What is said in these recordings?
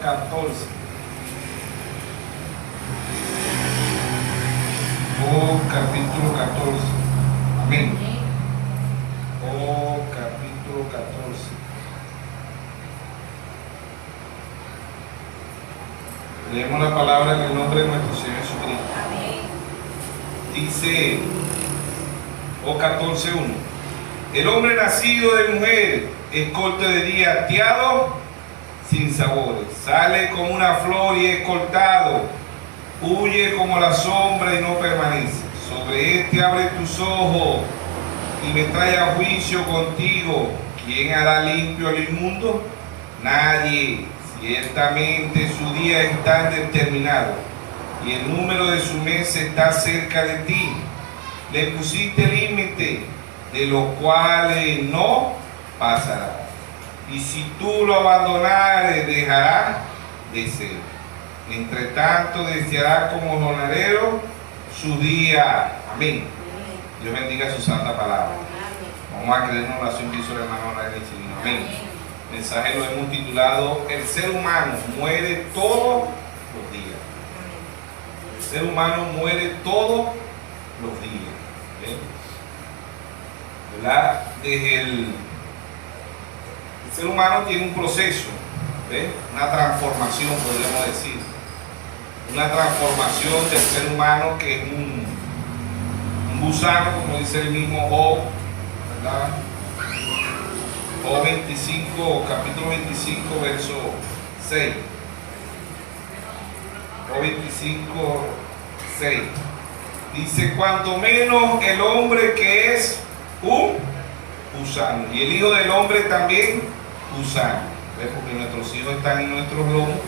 14. Job capítulo 14. Amén. Job capítulo 14. Leemos la palabra en el nombre de nuestro Señor Jesucristo. Dice Job 14:1. El hombre nacido de mujer es corto de día, hastiado, sin sabores. Sale como una flor y es cortado. Huye como la sombra y no permanece. Sobre este abre tus ojos y me trae a juicio contigo. ¿Quién hará limpio lo inmundo? Nadie. Ciertamente su día está determinado y el número de su mes está cerca de ti. Le pusiste límite, de los cuales no pasará. Y si tú lo abandonares, dejará de ser. Entre tanto, deseará como jornalero su día. Amén. Dios bendiga su santa palabra. Vamos a creer en la oración que hizo el hermano Rey Chilino. Amén. El mensaje lo hemos titulado: el ser humano muere todos los días. El ser humano muere todos los días. ¿Verdad? Desde el ser humano tiene un proceso, una transformación, podríamos decir. Una transformación del ser humano que es un gusano, como dice el mismo Job, ¿verdad? Job 25, capítulo 25, verso 6. Job 25, 6. Dice: cuanto menos el hombre que es un gusano, y el hijo del hombre también gusano. ¿Ves? Porque nuestros hijos están en nuestros lomos,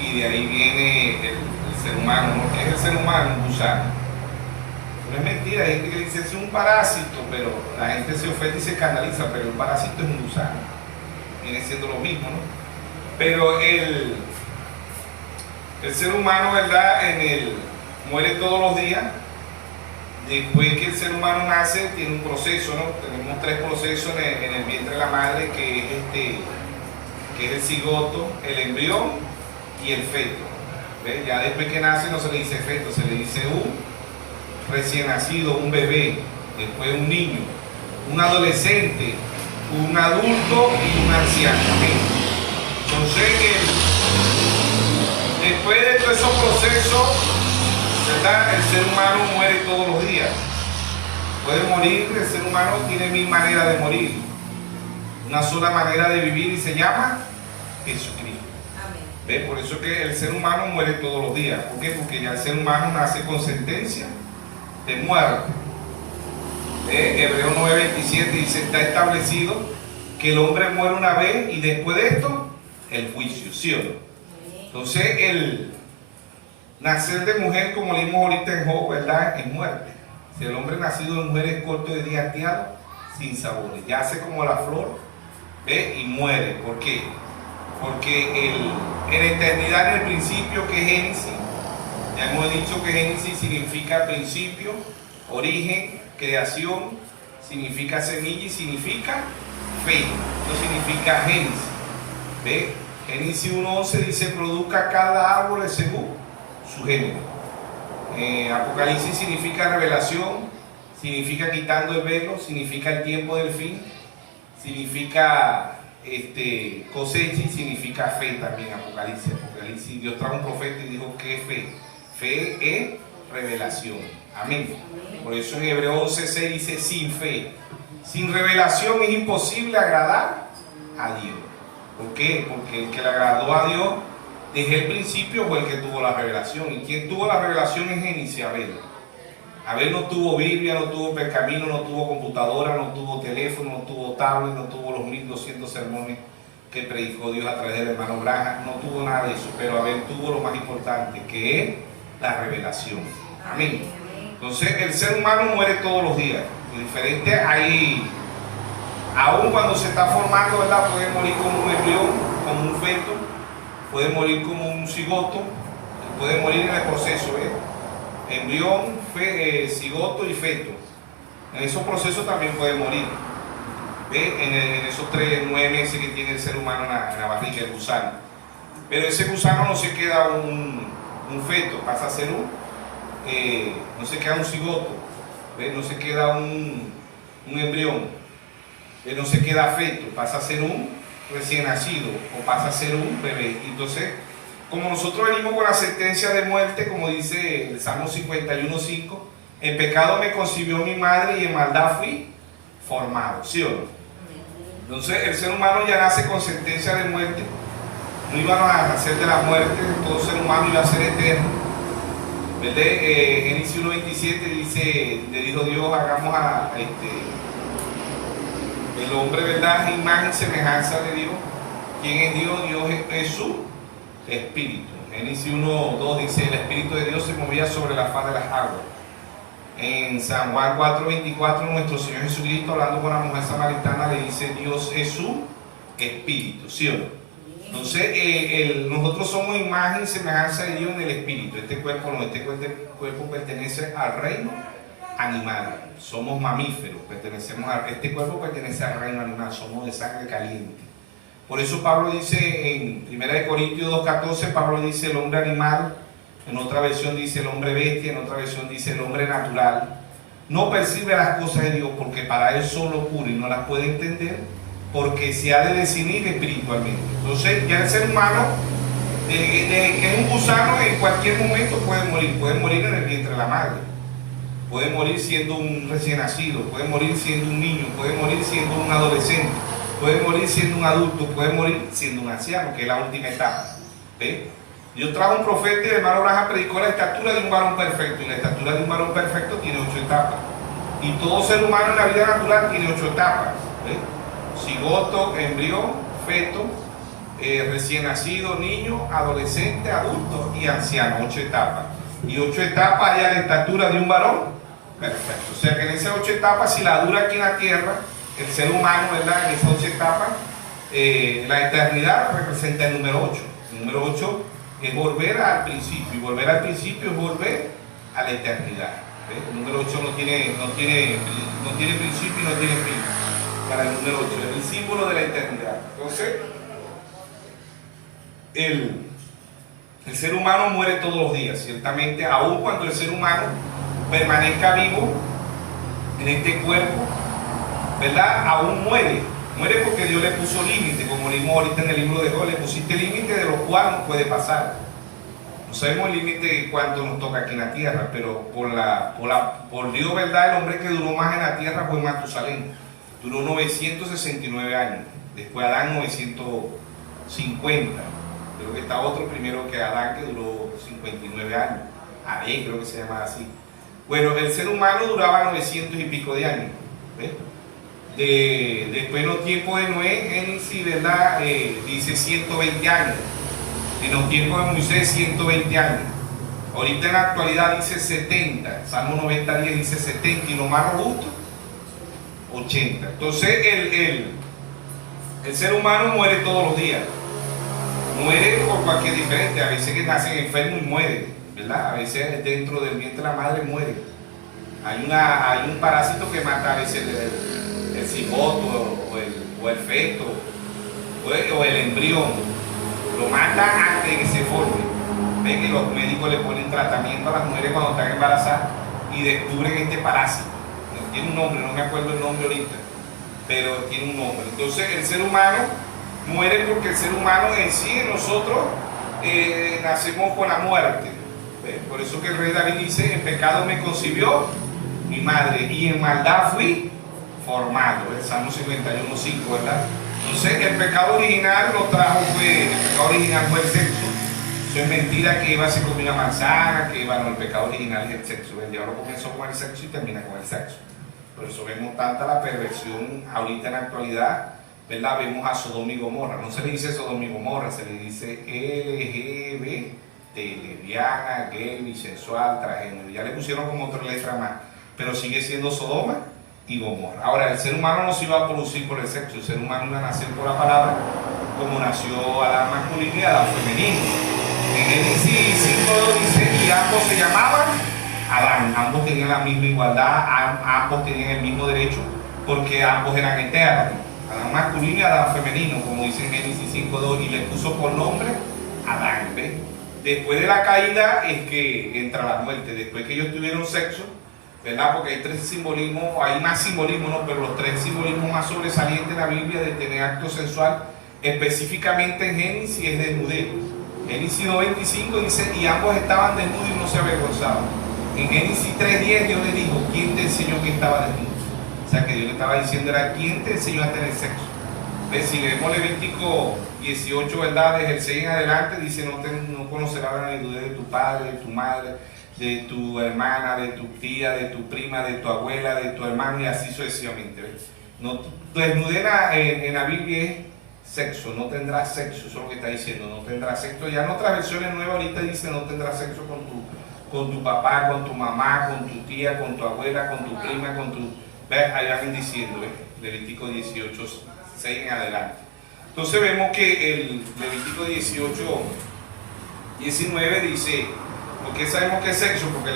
y de ahí viene el ser humano, ¿no? ¿Qué es el ser humano? Un gusano. No es mentira, hay gente que dice es un parásito, pero la gente se ofende y se escandaliza, pero un parásito es un gusano. Viene siendo lo mismo, ¿no? Pero el ser humano, ¿verdad? Muere todos los días. Después que el ser humano nace, tiene un proceso, ¿no? Tenemos 3 procesos en el vientre de la madre, que es el cigoto, el embrión y el feto. ¿Ves? Ya después que nace no se le dice feto, se le dice un recién nacido, un bebé, después un niño, un adolescente, un adulto y un anciano. Entonces, después de todos esos procesos, ¿verdad? El ser humano muere todos los días. Puede morir, el ser humano tiene 1000 maneras de morir. Una sola manera de vivir y se llama Jesucristo. ¿Ves? Por eso que el ser humano muere todos los días. ¿Por qué? Porque ya el ser humano nace con sentencia de muerte. Hebreos 9:27 dice: está establecido que el hombre muere una vez y después de esto el juicio, ¿sí o no? Entonces el nacer de mujer, como leímos ahorita en Job, ¿verdad?, es muerte. Si el hombre nacido de mujer es corto de día, hastiado, sin sabores, yace como la flor, y muere. ¿Por qué? Porque en eternidad, en el principio, que es Génesis, ya hemos dicho que Génesis significa principio, origen, creación, significa semilla y significa fe. Eso significa Génesis. ¿Ve? Génesis 1:11 dice: produzca cada árbol según su género. Apocalipsis significa revelación, significa quitando el velo, significa el tiempo del fin, significa cosecha y significa fe también. Apocalipsis, Dios trajo un profeta y dijo: ¿qué es fe? Fe es revelación. Amén. Por eso en Hebreos 11:6 dice: sin fe, sin revelación es imposible agradar a Dios. ¿Por qué? Porque el que le agradó a Dios desde el principio fue el que tuvo la revelación. ¿Y quién tuvo la revelación en Génesis? Abel. Abel no tuvo Biblia, no tuvo pergamino, no tuvo computadora, no tuvo teléfono, no tuvo tablet, no tuvo los 1200 sermones que predicó Dios a través del hermano Branham, no tuvo nada de eso, pero Abel tuvo lo más importante, que es la revelación. Amén. Entonces el ser humano muere todos los días. Diferente ahí, aún cuando se está formando, ¿verdad?, puede morir como un embrión, como un feto, puede morir como un cigoto, puede morir en el proceso, embrión, cigoto y feto. En esos procesos también puede morir. En esos 9 meses que tiene el ser humano en la barriga, el gusano. Pero ese gusano no se queda un feto, pasa a ser no se queda un cigoto, ¿ves? No se queda un embrión, no se queda feto, pasa a ser un recién nacido o pasa a ser un bebé. Entonces, como nosotros venimos con la sentencia de muerte, como dice el Salmo 51:5, en pecado me concibió mi madre y en maldad fui formado, ¿sí o no? Entonces el ser humano ya nace con sentencia de muerte. No iban a nacer de la muerte, todo ser humano iba a ser eterno. ¿Verdad? Génesis 1:27 dice, le dijo Dios, hagamos el hombre, ¿verdad? Imagen y semejanza de Dios. ¿Quién es Dios? Dios es su espíritu. Génesis 1:2 dice, el espíritu de Dios se movía sobre la faz de las aguas. En San Juan 4:24, nuestro Señor Jesucristo, hablando con la mujer samaritana, le dice, Dios es su espíritu, ¿sí o no? Entonces, nosotros somos imagen y semejanza de Dios en el espíritu. Este cuerpo no, este cuerpo pertenece al reino animal. Somos mamíferos, este cuerpo pertenece al reino animal, somos de sangre caliente. Por eso Pablo dice en 1 Corintios 2:14, Pablo dice el hombre animal, en otra versión dice el hombre bestia, en otra versión dice el hombre natural. No percibe las cosas de Dios porque para él son locura y no las puede entender, porque se ha de decidir espiritualmente. Entonces ya el ser humano, que es un gusano, en cualquier momento puede morir en el vientre de la madre, puede morir siendo un recién nacido, puede morir siendo un niño, puede morir siendo un adolescente, puede morir siendo un adulto, puede morir siendo un anciano, que es la última etapa. ¿Ves? Dios trajo un profeta y el hermano Abraham predicó la estatura de un varón perfecto, y la estatura de un varón perfecto tiene 8 etapas. Y todo ser humano en la vida natural tiene 8 etapas. ¿Ves? Cigoto, embrión, feto, recién nacido, niño, adolescente, adulto y anciano. 8 etapas. Y 8 etapas hay a la estatura de un varón perfecto. O sea que en esas 8 etapas, si la dura aquí en la tierra, el ser humano, ¿verdad? En esas 8 etapas, la eternidad representa el número 8. El número 8 es volver al principio, y volver al principio es volver a la eternidad. ¿Ves? El número 8 no tiene principio y no tiene fin. Para el número 8, es el símbolo de la eternidad. Entonces, el ser humano muere todos los días, ciertamente, aun cuando el ser humano permanezca vivo en este cuerpo, ¿verdad? Aún muere porque Dios le puso límite, como leímos ahorita en el libro de Job, le pusiste límite de lo cual no puede pasar. No sabemos el límite de cuánto nos toca aquí en la tierra, pero por Dios, ¿verdad? El hombre que duró más en la tierra fue Matusalén, duró 969 años, después Adán 950, creo que está otro primero que Adán que duró 59 años, Abel creo que se llama así. Bueno, el ser humano duraba 900 y pico de años, ¿ves? Después en los tiempos de Noé, Génesis, ¿verdad? Dice 120 años. En los tiempos de Moisés, 120 años. Ahorita en la actualidad dice 70. Salmo 90:10 dice 70. Y lo más robusto, 80. Entonces el ser humano muere todos los días. Muere por cualquier diferente. A veces que nacen enfermos y mueren, ¿verdad? A veces dentro del vientre de la madre muere. Hay un parásito que mata a veces el cigoto o el feto o el embrión, lo mata antes de que se forme. Ven que los médicos le ponen tratamiento a las mujeres cuando están embarazadas y descubren este parásito. Tiene un nombre, no me acuerdo el nombre ahorita, pero tiene un nombre. Entonces el ser humano muere porque el ser humano en sí, nosotros nacemos con la muerte. ¿Ven? Por eso que el rey David dice, en pecado me concibió mi madre y en maldad fui formado, el Salmo 51:5, ¿verdad? Entonces el pecado original el pecado original fue el sexo. Eso es mentira que Eva se comió una manzana, que Eva no, el pecado original es el sexo. El diablo comenzó con el sexo y termina con el sexo. Por eso vemos tanta la perversión ahorita en la actualidad, ¿verdad? Vemos a Sodoma y Gomorra, no se le dice Sodoma y Gomorra, se le dice LGBT, lesbiana, gay, bisexual, transgénero. Ya le pusieron como otra letra más, pero sigue siendo Sodoma y Gomorra. Ahora, el ser humano no se iba a producir por el sexo, el ser humano iba a nacer por la palabra, como nació Adán masculino y Adán femenino. En Génesis 5:2 dice, y ambos se llamaban Adán, ambos tenían la misma igualdad, ambos tenían el mismo derecho, porque ambos eran eternos. Adán masculino y Adán femenino, como dice en Génesis 5:2, y le puso por nombre Después de la caída es que entra la muerte, después que ellos tuvieron sexo, ¿verdad? Porque hay tres simbolismos, hay más simbolismos, ¿no? Pero los tres simbolismos más sobresalientes en la Biblia de tener acto sexual, específicamente en Génesis, es desnudez. Génesis 2:25 dice, y ambos estaban desnudos y no se avergonzaban. En Génesis 3:10 Dios le dijo, ¿quién te enseñó que estaba desnudo? O sea que Dios le estaba diciendo, era ¿quién te enseñó a tener sexo? ¿Ves? Si leemos Levítico 18, ¿verdad? Desde el 6 en adelante, dice, no conocerás la desnudez de tu padre, de tu madre, de tu hermana, de tu tía, de tu prima, de tu abuela, de tu hermano, y así sucesivamente. ¿Ves? No, desnudez en la Biblia es sexo, no tendrás sexo, eso es lo que está diciendo, no tendrás sexo. Ya en otras versiones nuevas ahorita dice, no tendrás sexo con tu papá, con tu mamá, con tu tía, con tu abuela, con tu prima, con tu... ¿Ves? Ahí van diciendo, ¿ves? Levítico 18, 6 en adelante. Entonces vemos que el Levítico 18, 19 dice, ¿por qué sabemos que es sexo? Porque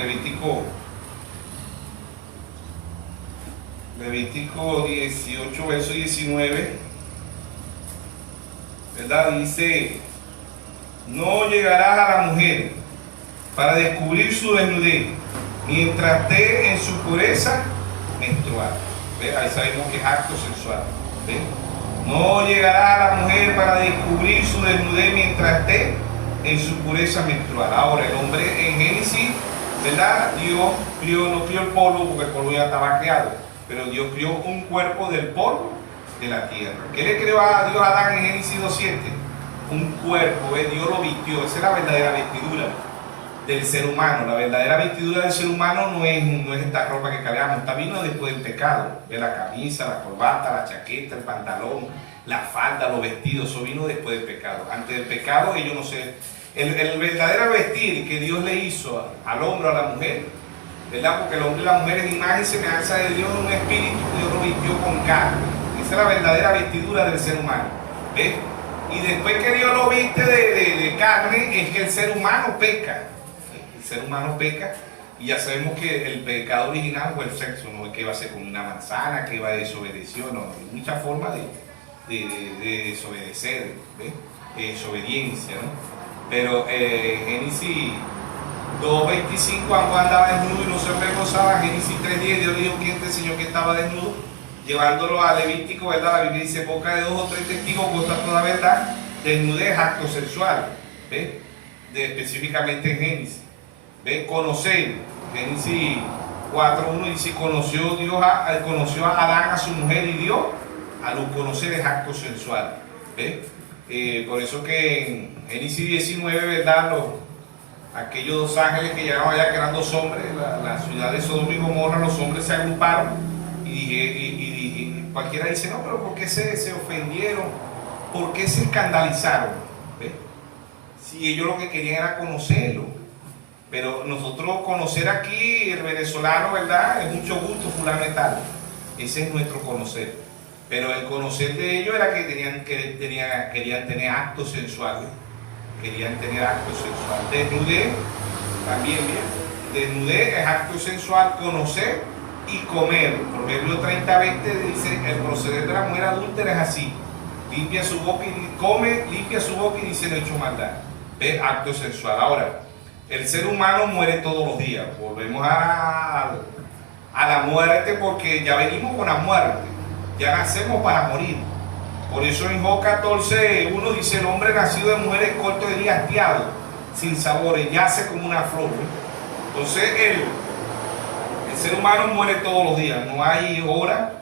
Levítico 18, verso 19, ¿verdad? Dice, no llegarás a la mujer para descubrir su desnudez mientras esté en su pureza menstrual. ¿Ves? Ahí sabemos que es acto sexual. ¿Ves? No llegará a la mujer para descubrir su desnudez mientras esté en su pureza menstrual. Ahora, el hombre en Génesis, ¿verdad? Dios no crió el polvo porque el polvo ya estaba creado, pero Dios crió un cuerpo del polvo de la tierra. ¿Qué le creó a Dios a Adán en Génesis 2:7? Un cuerpo, ¿ves? Dios lo vistió. Esa es la verdadera vestidura del ser humano. La verdadera vestidura del ser humano no es esta ropa que cargamos, está vino después del pecado. ¿Ves? La camisa, la corbata, la chaqueta, el pantalón, la falda, los vestidos, eso vino después del pecado. Antes del pecado, yo no sé. El verdadero vestir que Dios le hizo al hombre o a la mujer, ¿verdad? Porque el hombre y la mujer es imagen y semejanza de Dios, un espíritu, Dios lo vistió con carne. Esa es la verdadera vestidura del ser humano. ¿Ves? Y después que Dios lo viste de carne, es que el ser humano peca. El ser humano peca, y ya sabemos que el pecado original fue el sexo, no es que iba a ser con una manzana, que iba a desobedecer, no, hay muchas formas de desobedecer, ¿ves? Desobediencia, ¿no? Pero Génesis 2:25, ambos andaban desnudos y no se avergonzaban. Génesis 3:10, Dios dijo, ¿quién te enseñó que estaba desnudo? Llevándolo a Levítico, ¿verdad? La Biblia dice, boca de 2 o 3 testigos consta toda verdad, desnudez, acto sexual, ¿ves? Específicamente en Génesis. ¿Ves? Conocer, Génesis 4:1 dice, conoció a Adán a su mujer y Dios, a los conocer es acto sensual. ¿Ves? Por eso que en Génesis 19, ¿verdad? Aquellos dos ángeles que llegaron allá, que eran dos hombres, la ciudad de Sodoma y Gomorra, los hombres se agruparon y cualquiera dice, no, pero ¿por qué se ofendieron? ¿Por qué se escandalizaron? ¿Ves? Si ellos lo que querían era conocerlo. Pero nosotros conocer aquí, el venezolano, ¿verdad? Es mucho gusto, fulano y tal. Ese es nuestro conocer. Pero el conocer de ellos era que querían tener actos sensuales. Querían tener actos sensuales. Desnudez, también bien. Desnudez es acto sensual, conocer y comer. Proverbio 30:20 dice, el proceder de la mujer adúltera es así. Limpia su boca y come, limpia su boca y dice, no he hecho maldad. Es acto sensual. Ahora, el ser humano muere todos los días. Volvemos a la muerte porque ya venimos con la muerte. Ya nacemos para morir. Por eso en Job 14:1 dice, el hombre nacido de mujer es corto de día, hastiado, sin sabores, yace como una flor. Entonces el ser humano muere todos los días. No hay hora,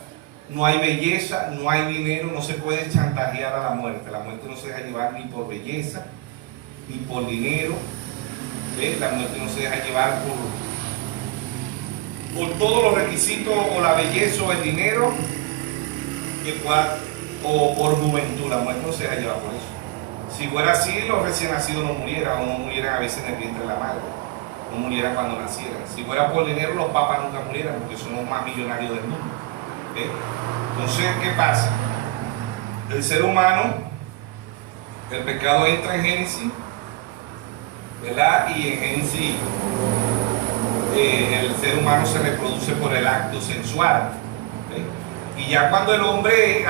no hay belleza, no hay dinero, no se puede chantajear a la muerte. La muerte no se deja llevar ni por belleza, ni por dinero. ¿Ves? La muerte no se deja llevar por todos los requisitos, o la belleza o el dinero, o por juventud. La muerte no se deja llevar por eso. Si fuera así, los recién nacidos no murieran, o no murieran a veces en el vientre de la madre, no murieran cuando nacieran. Si fuera por dinero, los papas nunca murieran, porque son los más millonarios del mundo. ¿Ves? Entonces, ¿qué pasa? El ser humano, el pecado entra en Génesis, ¿verdad? Y en Génesis el ser humano se reproduce por el acto sensual. ¿Ves? Y ya cuando el hombre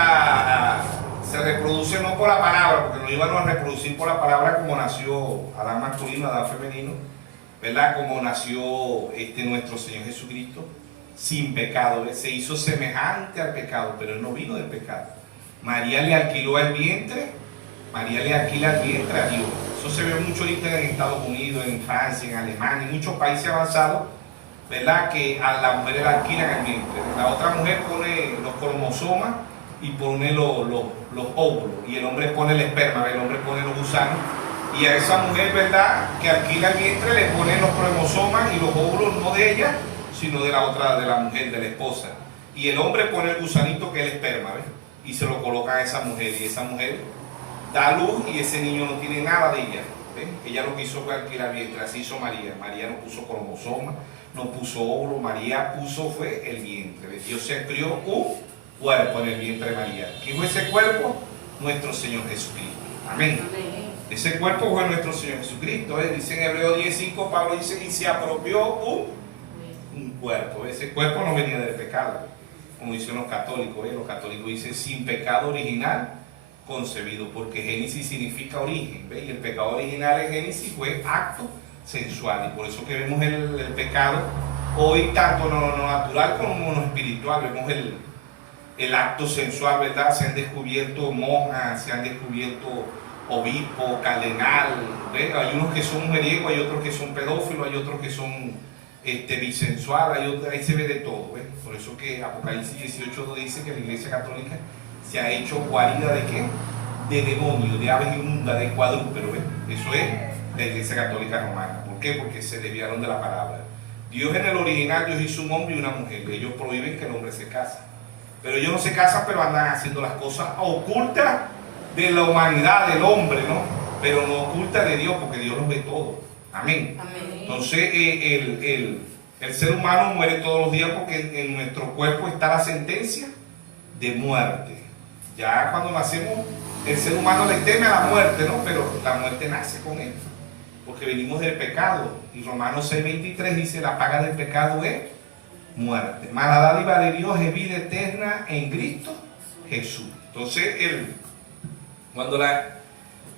se reproduce no por la palabra, porque nos iban a reproducir por la palabra como nació Adán masculino, Adán femenino, ¿verdad? Como nació nuestro Señor Jesucristo, sin pecado, ¿ves? Se hizo semejante al pecado, pero Él no vino del pecado. María le alquiló el vientre, María le alquila el vientre a Dios. Eso se ve mucho ahorita en Estados Unidos, en Francia, en Alemania, en muchos países avanzados, ¿verdad? Que a la mujer le alquilan el vientre. La otra mujer pone los cromosomas y pone los óvulos, y el hombre pone el esperma, el hombre pone los gusanos, y a esa mujer, ¿verdad?, que alquila el vientre, le ponen los cromosomas y los óvulos, no de ella, sino de la otra, de la mujer, de la esposa, y el hombre pone el gusanito, que es el esperma, ¿ves? Y se lo coloca a esa mujer, y esa mujer da luz, y ese niño no tiene nada de ella, ¿ves? Ella lo que hizo fue alquilar el vientre. Así hizo María. María no puso cromosomas, no puso óvulos, María puso fue el vientre, ¿ves? Dios se crió un cuerpo en el vientre de María. ¿Quién fue ese cuerpo? Nuestro Señor Jesucristo. Amén. Amén. Ese cuerpo fue nuestro Señor Jesucristo. Dice en Hebreos 10:5, Pablo dice, y se apropió un cuerpo. Ese cuerpo no venía del pecado, como dicen los católicos. Los católicos dicen sin pecado original concebido, porque Génesis significa origen, ¿ves? Y el pecado original en Génesis fue acto sensual, y por eso que vemos el pecado hoy tanto en lo natural como en lo espiritual. Vemos el acto sensual, ¿verdad? Se han descubierto monjas, se han descubierto obispos, cardenal, ¿ves? Hay unos que son mujeriegos, hay otros que son pedófilos, hay otros que son bisensuales, ahí se ve de todo, ¿ves? Por eso que Apocalipsis 18 dice que la Iglesia Católica se ha hecho guarida ¿de qué? De demonios, de aves inmundas, de cuadrúpedos, ¿ves? Eso es la Iglesia Católica Romana. ¿Por qué? Porque se desviaron de la palabra. Dios en el original, Dios hizo un hombre y una mujer. Ellos prohíben que el hombre se case. Pero ellos no se casan, pero andan haciendo las cosas ocultas de la humanidad, del hombre, ¿no? Pero no ocultas de Dios, porque Dios los ve todo. Amén. Amén. Entonces, el ser humano muere todos los días, porque en nuestro cuerpo está la sentencia de muerte. Ya cuando nacemos, el ser humano le teme a la muerte, ¿no? Pero la muerte nace con él, porque venimos del pecado. Y Romanos 6:23 dice, la paga del pecado es muerte. Mas la dádiva de Dios es vida eterna en Cristo Jesús. Entonces,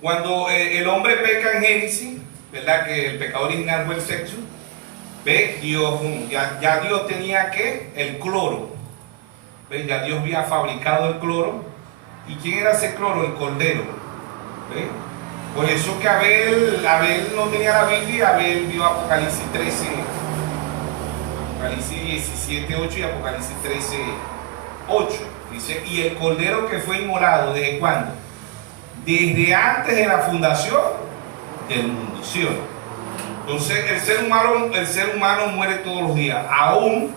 cuando el hombre peca en Génesis, ¿verdad? Que el pecado original fue el sexo, ¿ve? Dios, ya Dios tenía que el cloro, ¿ve? Ya Dios había fabricado el cloro. ¿Y quién era ese cloro? El cordero, ¿ve? Por eso que Abel no tenía la Biblia. Abel vio Apocalipsis 13, Apocalipsis 17:8 y Apocalipsis 13:8. Dice, y el cordero que fue inmolado, ¿desde cuándo? Desde antes de la fundación del mundo, ¿sí o no? Entonces el ser humano muere todos los días. Aún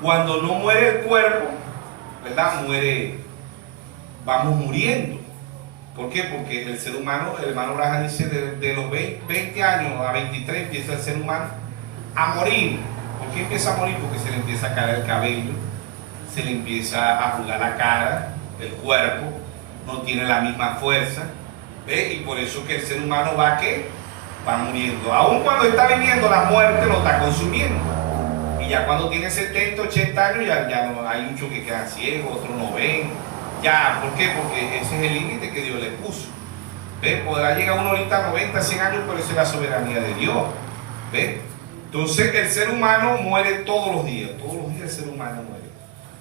cuando no muere el cuerpo, ¿verdad? Vamos muriendo. ¿Por qué? Porque el ser humano, el hermano Braja dice, de los 20 años a 23 empieza el ser humano a morir. ¿Por qué empieza a morir? Porque se le empieza a caer el cabello, se le empieza a arrugar la cara, el cuerpo no tiene la misma fuerza, ¿ve? Y por eso que el ser humano va muriendo. Aún cuando está viviendo, la muerte lo está consumiendo. Y ya cuando tiene 70, 80 años, ya no, hay muchos que quedan ciegos, otros no ven. Ya, ¿por qué? Porque ese es el límite que Dios le puso. ¿Ve? Podrá llegar uno ahorita a 90, 100 años, pero esa es la soberanía de Dios. ¿Ve? Entonces el ser humano muere todos los días el ser humano muere.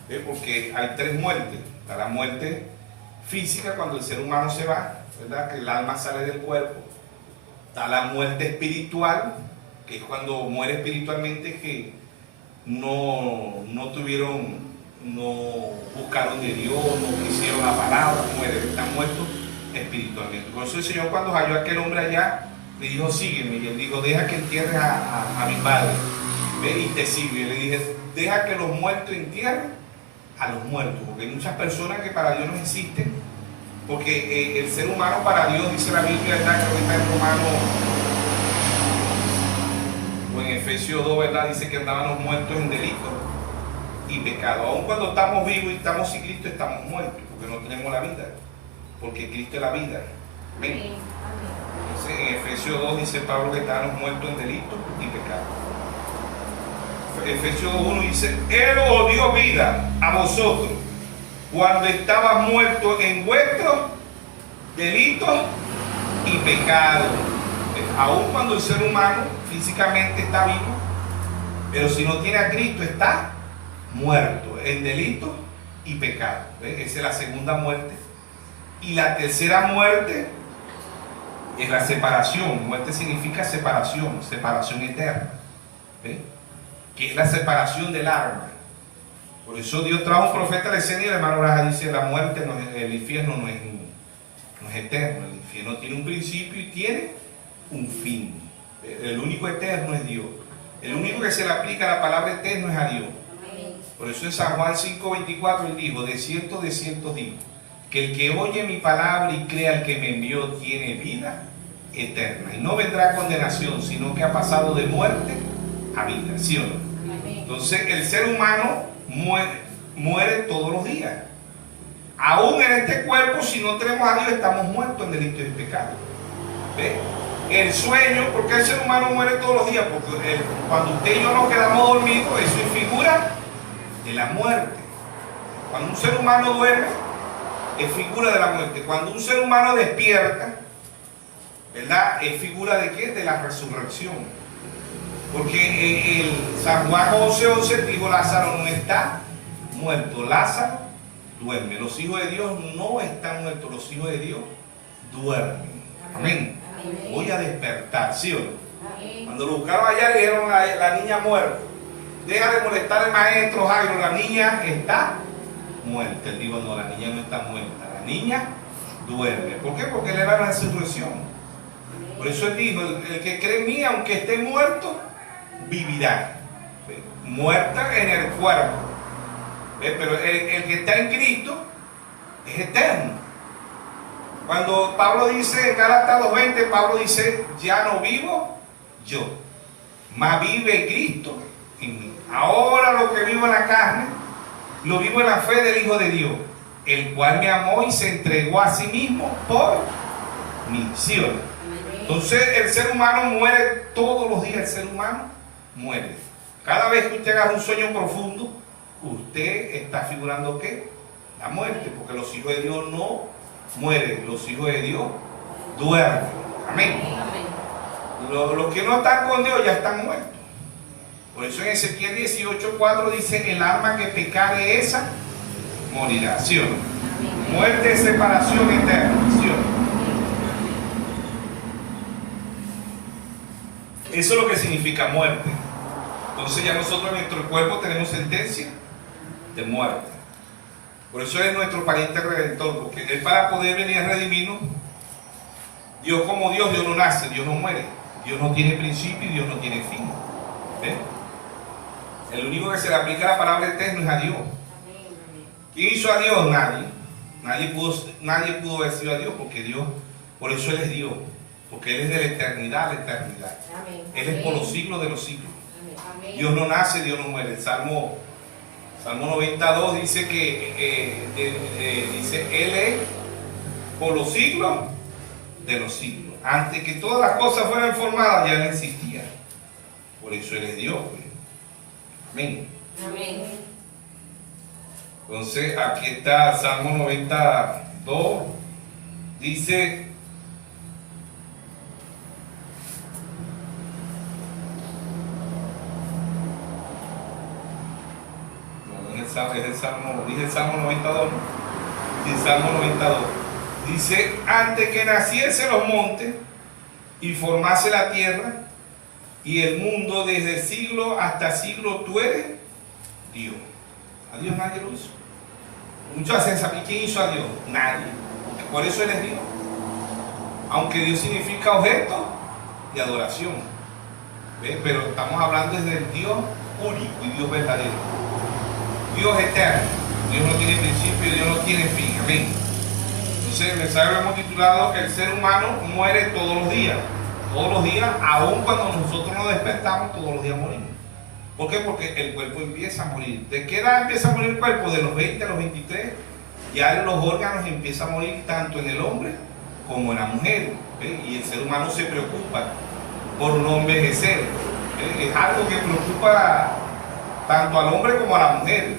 ¿Ve? Porque hay tres muertes. Está la muerte física, cuando el ser humano se va, ¿verdad? Que el alma sale del cuerpo. Está la muerte espiritual, que es cuando muere espiritualmente, que no buscaron de Dios, no quisieron la palabra, están muertos espiritualmente. Por eso el Señor, cuando halló a aquel hombre allá, le dijo, sígueme, y él dijo, deja que entierres a mi padre, ve y te sigo. Y le dije, deja que los muertos entierren a los muertos, porque hay muchas personas que para Dios no existen, porque el ser humano para Dios, dice la Biblia, ¿verdad? Creo que está en Romanos o en Efesios 2, ¿verdad? Dice que andábamos muertos en delitos y pecado. Aun cuando estamos vivos y estamos sin Cristo, estamos muertos, porque no tenemos la vida, porque Cristo es la vida. Amén. Entonces, en Efesios 2 dice Pablo que estábamos muertos en delitos y pecado. Efesios 1 dice, Él os dio vida a vosotros cuando estabas muerto en vuestros delitos y pecados. Aún cuando el ser humano físicamente está vivo, pero si no tiene a Cristo está muerto en delitos y pecados. Esa es la segunda muerte. Y la tercera muerte es la separación. Muerte significa separación, separación eterna. ¿Ve? Que es la separación del alma. Por eso Dios trajo un profeta a la escena y el hermano Braja dice: la muerte, el infierno no es eterno. El infierno tiene un principio y tiene un fin. El único eterno es Dios. El único que se le aplica la palabra eterno es a Dios. Por eso en San Juan 5:24 él dijo: de cierto digo, que el que oye mi palabra y crea al que me envió tiene vida eterna y no vendrá condenación, sino que ha pasado de muerte a vida. ¿Sí o no? Entonces el ser humano muere todos los días. Aún en este cuerpo, si no tenemos a Dios, estamos muertos en delitos y pecados. ¿Ve? El sueño, porque el ser humano muere todos los días, porque cuando usted y yo nos quedamos dormidos, eso es figura de la muerte. Cuando un ser humano duerme, es figura de la muerte. Cuando un ser humano despierta, ¿verdad? Es figura de ¿qué? De la resurrección. Porque el San Juan 11:11 dijo: Lázaro no está muerto, Lázaro duerme. Los hijos de Dios no están muertos, los hijos de Dios duermen. Amén. Voy a despertar, ¿sí o no? Cuando lo buscaron allá le dijeron: la niña muerta. Deja de molestar al maestro Jairo, la niña está muerta. Él dijo: no, la niña no está muerta, la niña duerme. ¿Por qué? Porque él era la resurrección. Por eso él dijo: el que cree en mí, aunque esté muerto, vivirá. Muerta en el cuerpo. Pero el que está en Cristo es eterno. Cuando Pablo dice en Gálatas 2:20, Pablo dice: ya no vivo yo, mas vive Cristo en mí. Ahora lo que vivo en la carne, lo vivo en la fe del Hijo de Dios, el cual me amó y se entregó a sí mismo por mí. ¿Sí o no? Entonces el ser humano muere todos los días. El ser humano muere. Cada vez que usted haga un sueño profundo, usted está figurando ¿qué? La muerte, porque los hijos de Dios no mueren, los hijos de Dios duermen. Amén. Los que no están con Dios ya están muertos. Por eso en Ezequiel 18:4 dice: el alma que pecare esa morirá. ¿Sí o no? Muerte es separación eterna. ¿Sí o no? Eso es lo que significa muerte. Entonces ya nosotros en nuestro cuerpo tenemos sentencia de muerte. Por eso es nuestro pariente redentor, porque Él, para poder venir a redimirnos, Dios como Dios no nace, Dios no muere, Dios no tiene principio y Dios no tiene fin. ¿Ven? El único que se le aplica la palabra eterno es a Dios. ¿Quién hizo a Dios? Nadie. Nadie pudo haber sido a Dios, porque Dios, por eso Él es Dios, porque Él es de la eternidad a la eternidad. Él es por los siglos de los siglos. Dios no nace, Dios no muere. El Salmo 92 dice que dice: Él es por los siglos de los siglos. Antes que todas las cosas fueran formadas, ya Él existía. Por eso Él es Dios. Amén. Amén. Entonces aquí está Salmo 92. Dice: es el Salmo, dije el Salmo 92, ¿no? El Salmo 92 dice: antes que naciese los montes y formase la tierra y el mundo, desde siglo hasta siglo tú eres Dios. A Dios nadie lo hizo. Muchos hacen saber quién hizo a Dios. Nadie. Por eso Él es Dios. Aunque Dios significa objeto de adoración. ¿Ves? Pero estamos hablando desde el Dios único y Dios verdadero. Dios eterno. Dios no tiene principio y Dios no tiene fin. Amén. Entonces el mensaje lo hemos titulado: el ser humano muere todos los días. Todos los días, aun cuando nosotros nos despertamos, todos los días morimos. ¿Por qué? Porque el cuerpo empieza a morir. ¿De qué edad empieza a morir el cuerpo? De los 20 a los 23. Ya los órganos empiezan a morir tanto en el hombre como en la mujer. ¿Ve? Y el ser humano se preocupa por no envejecer. ¿Ve? Es algo que preocupa tanto al hombre como a la mujer.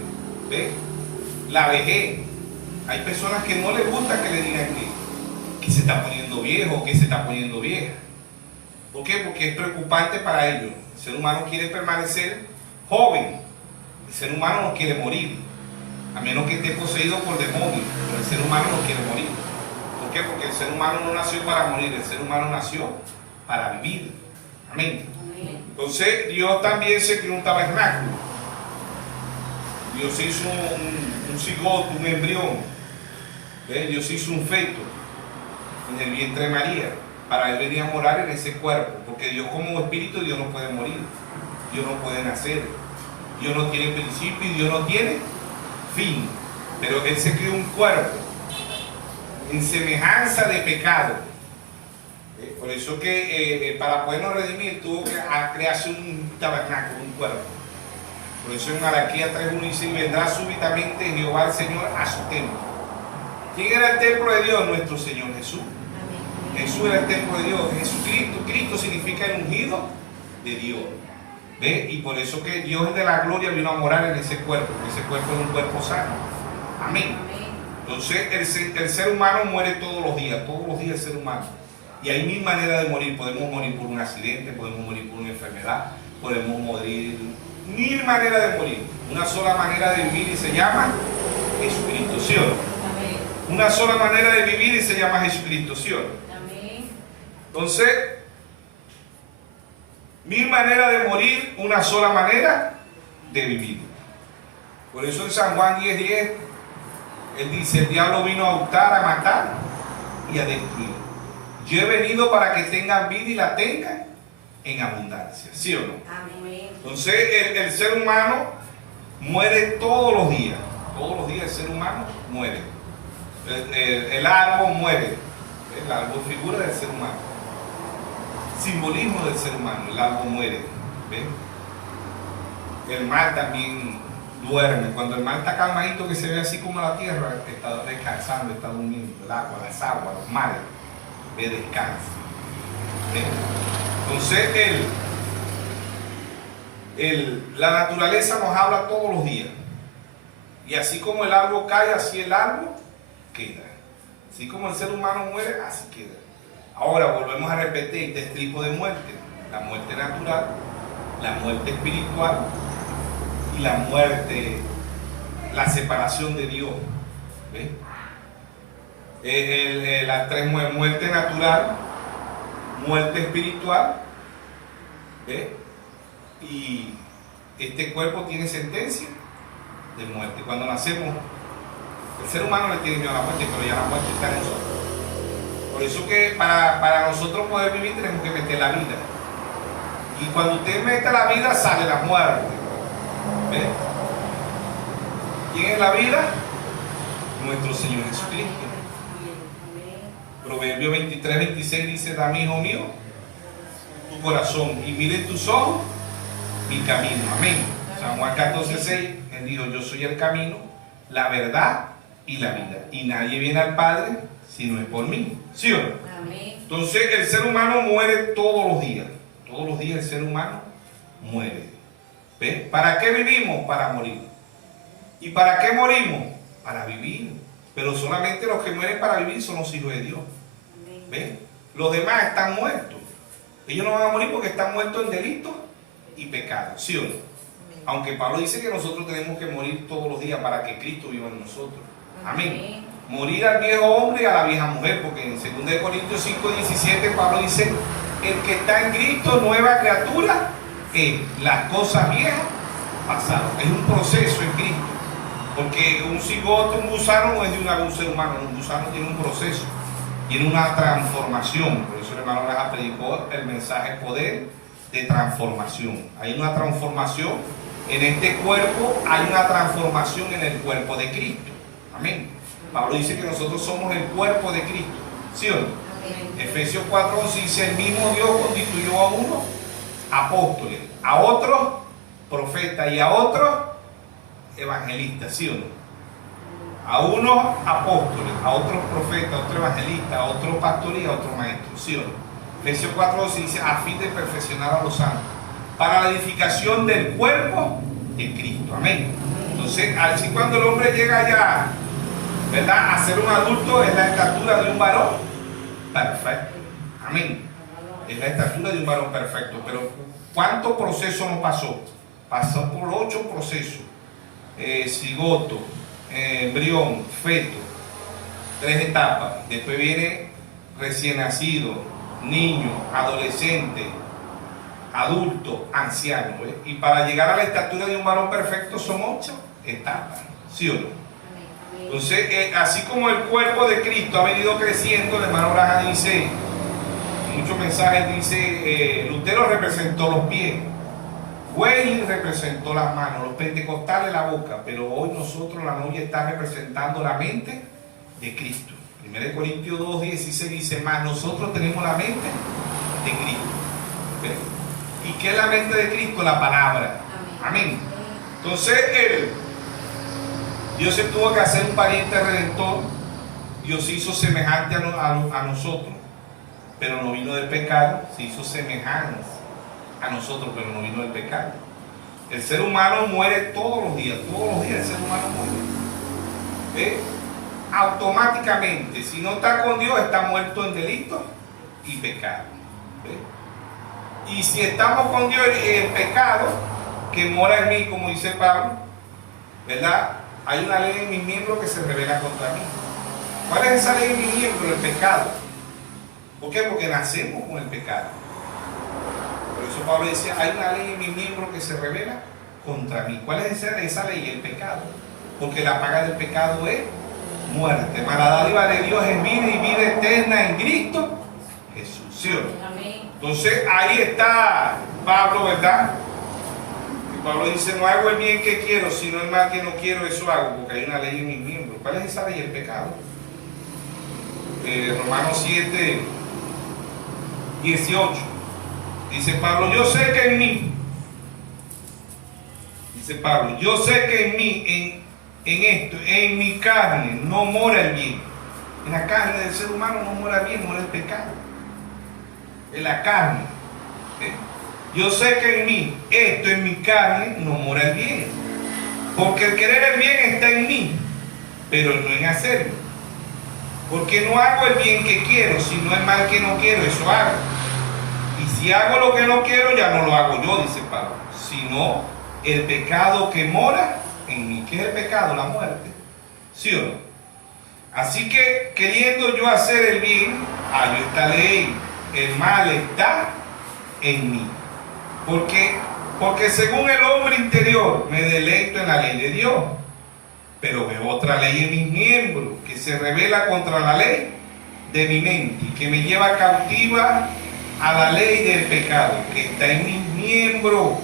¿Ve? La vejez. Hay personas que no les gusta que le digan que se está poniendo viejo, que se está poniendo vieja. ¿Por qué? Porque es preocupante para ellos. El ser humano quiere permanecer joven. El ser humano no quiere morir, a menos que esté poseído por demonios. Pero el ser humano no quiere morir. ¿Por qué? Porque el ser humano no nació para morir, el ser humano nació para vivir. Amén. Entonces Dios también se creó un tabernáculo. Dios hizo un cigoto, un embrión. Dios hizo un feto en el vientre de María para él venir a morar en ese cuerpo, porque Dios como espíritu, Dios no puede morir, Dios no puede nacer, Dios no tiene principio y Dios no tiene fin, pero él se creó un cuerpo en semejanza de pecado. Por eso que para podernos redimir tuvo que crearse un tabernáculo, un cuerpo. Por eso en Malaquías 3:1 dice: y vendrá súbitamente Jehová el Señor a su templo. ¿Quién era el templo de Dios? Nuestro Señor Jesús. Jesús era el templo de Dios. Jesucristo, Cristo significa el ungido de Dios. ¿Ve? Y por eso que Dios de la gloria vino a morar en ese cuerpo. Ese cuerpo es un cuerpo sano. Amén. Entonces el ser humano muere todos los días el ser humano. Y hay mil maneras de morir. Podemos morir por un accidente, podemos morir por una enfermedad, podemos morir, mil maneras de morir. Una sola manera de vivir y se llama Jesucristo, ¿sí o no? Una sola manera de vivir y se llama Jesucristo, ¿sí o no? Entonces, mil maneras de morir, una sola manera de vivir. Por eso en San Juan 10:10, él dice: el diablo vino a hurtar, a matar y a destruir. Yo he venido para que tengan vida y la tengan en abundancia, ¿sí o no? Amén. Entonces el ser humano muere todos los días el ser humano muere. El árbol muere, el árbol figura del ser humano, simbolismo del ser humano, el árbol muere. ¿Ven? El mar también duerme, cuando el mar está calmadito, que se ve así como la tierra, está descansando, está durmiendo, el agua, las aguas, los mares, ve, descansa. ¿Ven? Entonces la naturaleza nos habla todos los días, y así como el árbol cae, así el árbol queda. Así como el ser humano muere, así queda. Ahora volvemos a repetir tres tipos de muerte: la muerte natural, la muerte espiritual y la muerte, la separación de Dios. ¿Ves? Las tres: muerte natural, muerte espiritual, ¿ves? Y este cuerpo tiene sentencia de muerte. Cuando nacemos, el ser humano le tiene miedo a la muerte, pero ya la muerte está en nosotros. Por eso que para nosotros poder vivir tenemos que meter la vida. Y cuando usted mete la vida, sale la muerte. ¿Ves? ¿Quién es la vida? Nuestro Señor Jesucristo. Proverbio 23:26 dice: dame, hijo mío, tu corazón, y mire tus ojos mi camino. Amén. San Juan 14:6, él dijo: yo soy el camino, la verdad y la vida, y nadie viene al Padre si no es por mí. ¿Sí o no? Amén. Entonces el ser humano muere todos los días el ser humano muere. ¿Ves? ¿Para qué vivimos? Para morir. ¿Y para qué morimos? Para vivir. Pero solamente los que mueren para vivir son los hijos de Dios. ¿Ves? Los demás están muertos. Ellos no van a morir porque están muertos en delitos y pecados. ¿Sí o no? Aunque Pablo dice que nosotros tenemos que morir todos los días para que Cristo viva en nosotros. Amén. Morir al viejo hombre y a la vieja mujer, porque en 2 Corintios 5:17 Pablo dice: el que está en Cristo, nueva criatura, las cosas viejas pasaron. Es un proceso en Cristo, porque un cigoto, un gusano no es de un ser humano, un gusano tiene un proceso, tiene una transformación. Por eso el hermano Raja predicó el mensaje poder de transformación. Hay una transformación en este cuerpo, hay una transformación en el cuerpo de Cristo. Amén. Pablo dice que nosotros somos el cuerpo de Cristo, ¿sí o no? Amén. Efesios 4:11 dice: el mismo Dios constituyó a unos apóstoles, a otros profetas y a otros evangelistas, ¿sí o no? A unos apóstoles, a otros profetas, a otros evangelistas, a otros pastores y a otros maestros, ¿sí o no? Efesios 4:12 dice: a fin de perfeccionar a los santos para la edificación del cuerpo de Cristo. Amén. Entonces, así cuando el hombre llega allá ¿verdad? A ser un adulto es la estatura de un varón perfecto. Amén. Es la estatura de un varón perfecto. Pero ¿cuánto proceso nos pasó? Pasó por 8 procesos. Cigoto, embrión, feto, 3 etapas. Después viene recién nacido, niño, adolescente, adulto, anciano. Y para llegar a la estatura de un varón perfecto son 8 etapas. ¿Sí o no? Entonces, así como el cuerpo de Cristo ha venido creciendo, el hermano Branham dice, en muchos mensajes dice, Lutero representó los pies, Wesley representó las manos, los pentecostales la boca, pero hoy nosotros, la novia, está representando la mente de Cristo. 1 Corintios 2:16 dice, más nosotros tenemos la mente de Cristo. ¿Y qué es la mente de Cristo? La palabra. Amén. Entonces, Dios se tuvo que hacer un pariente redentor. Dios se hizo semejante a nosotros, pero no vino del pecado. Se hizo semejante a nosotros, pero no vino del pecado. El ser humano muere todos los días el ser humano muere. Automáticamente, si no está con Dios, está muerto en delitos y pecado. Y si estamos con Dios, el pecado que mora en mí, como dice Pablo, ¿verdad? Hay una ley en mis miembros que se revela contra mí. ¿Cuál es esa ley en mis miembros? El pecado. ¿Por qué? Porque nacemos con el pecado. Por eso Pablo decía, hay una ley en mis miembros que se revela contra mí. ¿Cuál es esa ley? El pecado. Porque la paga del pecado es muerte. Mas la dádiva de Dios es vida y vida eterna en Cristo Jesús. ¿Sí o no? Entonces ahí está Pablo, ¿verdad? Pablo dice, no hago el bien que quiero, sino el mal que no quiero, eso hago, porque hay una ley en mis miembros. ¿Cuál es esa ley? El pecado. Romanos 7:18. Dice Pablo, yo sé que en mí, yo sé que en mí, en mi carne, no mora el bien. En la carne del ser humano no mora el bien, mora el pecado. En la carne. Yo sé que en mí, en mi carne, no mora el bien. Porque el querer el bien está en mí, pero no en hacerlo. Porque no hago el bien que quiero, sino el mal que no quiero, eso hago. Y si hago lo que no quiero, ya no lo hago yo, dice Pablo, sino el pecado que mora en mí. ¿Qué es el pecado? La muerte. ¿Sí o no? Así que, queriendo yo hacer el bien, hallo esta ley, el mal está en mí. Porque según el hombre interior me deleito en la ley de Dios, pero veo otra ley en mis miembros que se revela contra la ley de mi mente y que me lleva cautiva a la ley del pecado que está en mis miembros.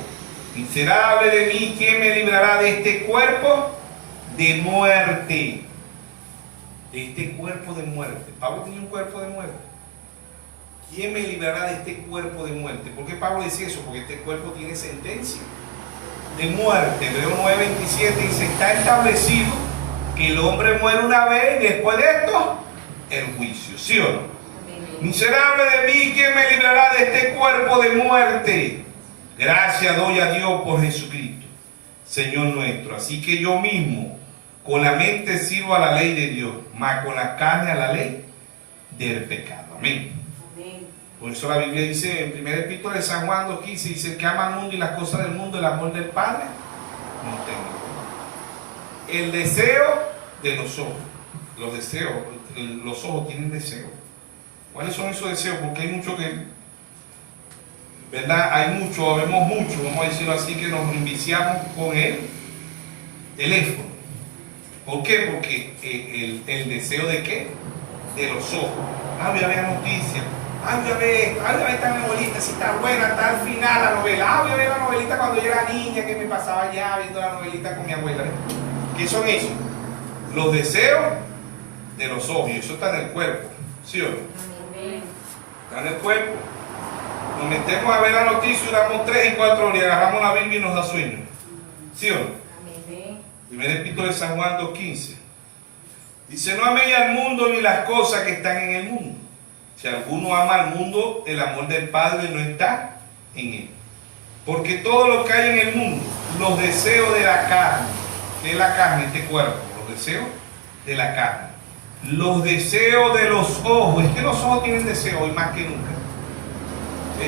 Miserable de mí, ¿quién me librará de este cuerpo de muerte? De este cuerpo de muerte. Pablo tenía un cuerpo de muerte. ¿Quién me librará de este cuerpo de muerte? ¿Por qué Pablo dice eso? Porque este cuerpo tiene sentencia de muerte. Hebreos 9:27 dice, está establecido que el hombre muere una vez y después de esto, el juicio. ¿Sí o no? Miserable de mí, ¿quién me librará de este cuerpo de muerte? Gracias doy a Dios por Jesucristo, Señor nuestro. Así que yo mismo, con la mente sirvo a la ley de Dios, mas con la carne a la ley del pecado. Amén. Por eso la Biblia dice en 1 Epístola de San Juan 2:15, dice, que ama al mundo y las cosas del mundo, el amor del Padre no tengo. El deseo de los ojos. Los deseos, los ojos tienen deseo. ¿Cuáles son esos deseos? Porque hay mucho que, ¿verdad? Hay mucho, vemos mucho, vamos a decirlo así, que nos enviciamos con el teléfono. ¿Por qué? Porque el deseo de qué? De los ojos. Voy a ver noticias. Voy a ver esta novelita, si está buena, está al final la novela. Voy a ver la novelita cuando yo era niña, que me pasaba allá viendo la novelita con mi abuela. ¿Qué son esos? Los deseos de los ojos. Y eso está en el cuerpo. ¿Sí o no? Está en el cuerpo. Nos metemos a ver la noticia, duramos 3 y 4 horas y agarramos la Biblia y nos da sueño. ¿Sí o no? Primer Epístola de San Juan 2:15. Dice, no améis al mundo ni las cosas que están en el mundo. Si alguno ama al mundo, el amor del Padre no está en él. Porque todo lo que hay en el mundo, los deseos de la carne, de la carne, este cuerpo, los deseos de la carne. Los deseos de los ojos. Es que los ojos tienen deseo hoy más que nunca.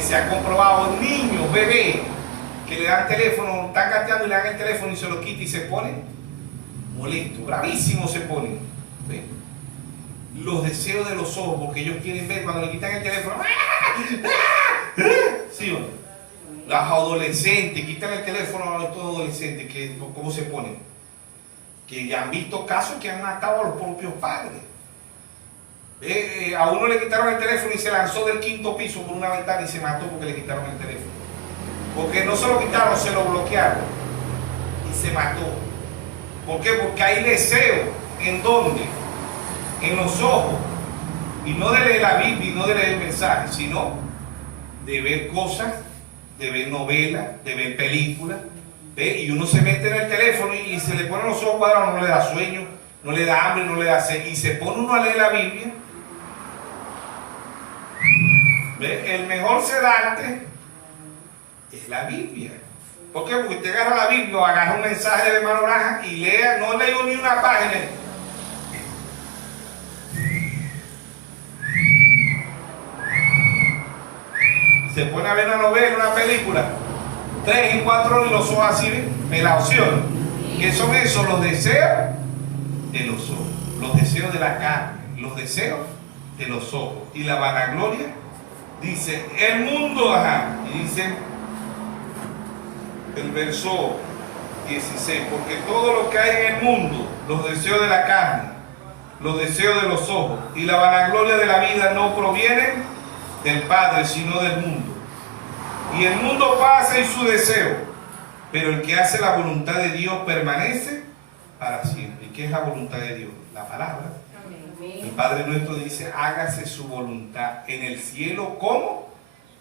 Se ha comprobado niños, bebés, que le dan teléfono, están gateando y le dan el teléfono y se lo quita y se pone molesto, bravísimo se pone. ¿Ve? Los deseos de los ojos, porque ellos quieren ver cuando le quitan el teléfono. ¿Sí o no? Los adolescentes, quitan el teléfono a estos adolescentes, ¿cómo se ponen? Que ya han visto casos que han matado a los propios padres. A uno le quitaron el teléfono y se lanzó del 5º piso por una ventana y se mató porque le quitaron el teléfono. Porque no se lo quitaron, se lo bloquearon y se mató. ¿Por qué? Porque hay deseo. ¿En dónde? En los ojos. Y no de leer la Biblia y no de leer el mensaje, sino de ver cosas, de ver novelas, de ver películas. ¿Ve? Y uno se mete en el teléfono y se le ponen los ojos cuadrados, no le da sueño, no le da hambre, no le da sed. Y se pone uno a leer la Biblia. ¿Ve? El mejor sedante es la Biblia. ¿Por qué? Porque usted agarra la Biblia o agarra un mensaje de hermano Branham y lea, no leo ni una página. Se pone a ver una novela, una película, 3 y 4 horas y los ojos así, pelados, ¿sí o no? ¿Qué son esos? Los deseos de los ojos, los deseos de la carne, los deseos de los ojos. Y la vanagloria, dice, el mundo, y dice el verso 16, porque todo lo que hay en el mundo, los deseos de la carne, los deseos de los ojos y la vanagloria de la vida no provienen del Padre, sino del mundo. Y el mundo pasa y su deseo, pero el que hace la voluntad de Dios permanece para siempre. ¿Y qué es la voluntad de Dios? La palabra. El Padre nuestro dice, hágase su voluntad en el cielo como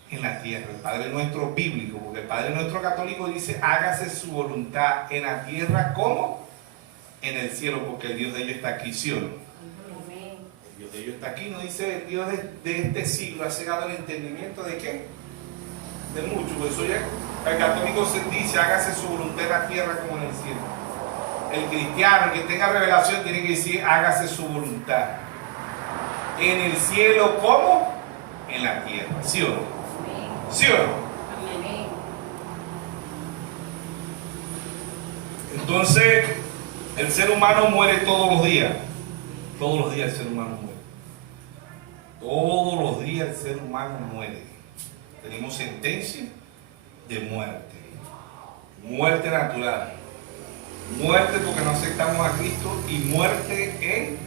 en la tierra. El Padre nuestro bíblico, porque el Padre nuestro católico dice, hágase su voluntad en la tierra como en el cielo, porque el Dios de ellos está aquí, ¿sí o no? El Dios de ellos está aquí, no dice el Dios de este siglo ha cegado el entendimiento de qué, de mucho. Por eso ya el católico se dice, hágase su voluntad en la tierra como en el cielo. El cristiano, el que tenga revelación, tiene que decir, hágase su voluntad en el cielo como en la tierra, ¿sí o no? ¿Sí o no? Entonces, el ser humano muere todos los días. Todos los días el ser humano muere. Todos los días el ser humano muere. Tenemos sentencia de muerte. Muerte natural. Muerte porque no aceptamos a Cristo y muerte en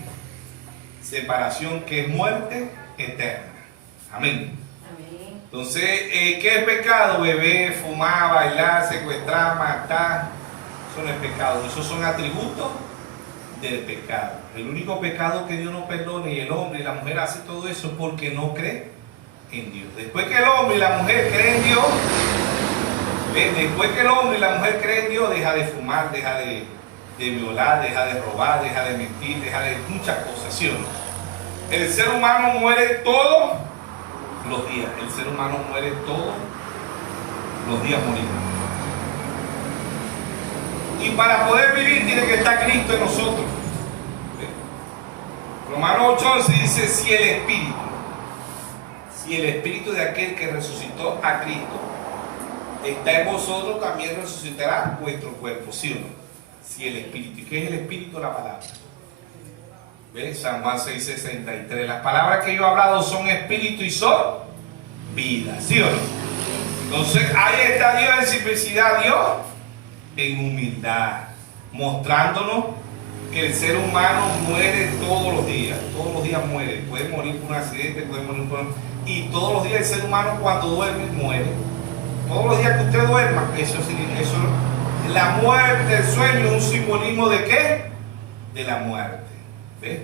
separación, que es muerte eterna. Amén. Entonces, ¿qué es pecado? Beber, fumar, bailar, secuestrar, matar. Eso no es pecado. Esos son atributos del pecado. El único pecado que Dios no perdona y el hombre y la mujer hace todo eso porque no cree en Dios. Después que el hombre y la mujer creen en Dios, después que el hombre y la mujer creen en Dios, deja de fumar, deja de violar, deja de robar, deja de mentir, deja de muchas cosas, ¿sí o no? El ser humano muere todos los días. El ser humano muere todos los días morir. Y para poder vivir tiene que estar Cristo en nosotros. Romanos 8:11 dice, si el espíritu de aquel que resucitó a Cristo está en vosotros, también resucitará vuestro cuerpo, ¿sí o no? Si el espíritu. ¿Y qué es el espíritu? La palabra. ¿Ves? San Juan 6:63. Las palabras que yo he hablado son espíritu y son vida, ¿sí o no? Entonces ahí está Dios en simplicidad, Dios en humildad, mostrándonos que el ser humano muere todos los días muere, puede morir por un accidente, puede morir por... Y todos los días el ser humano cuando duerme muere. Todos los días que usted duerma, eso, la muerte, el sueño es un simbolismo de ¿qué? De la muerte. ¿Ves?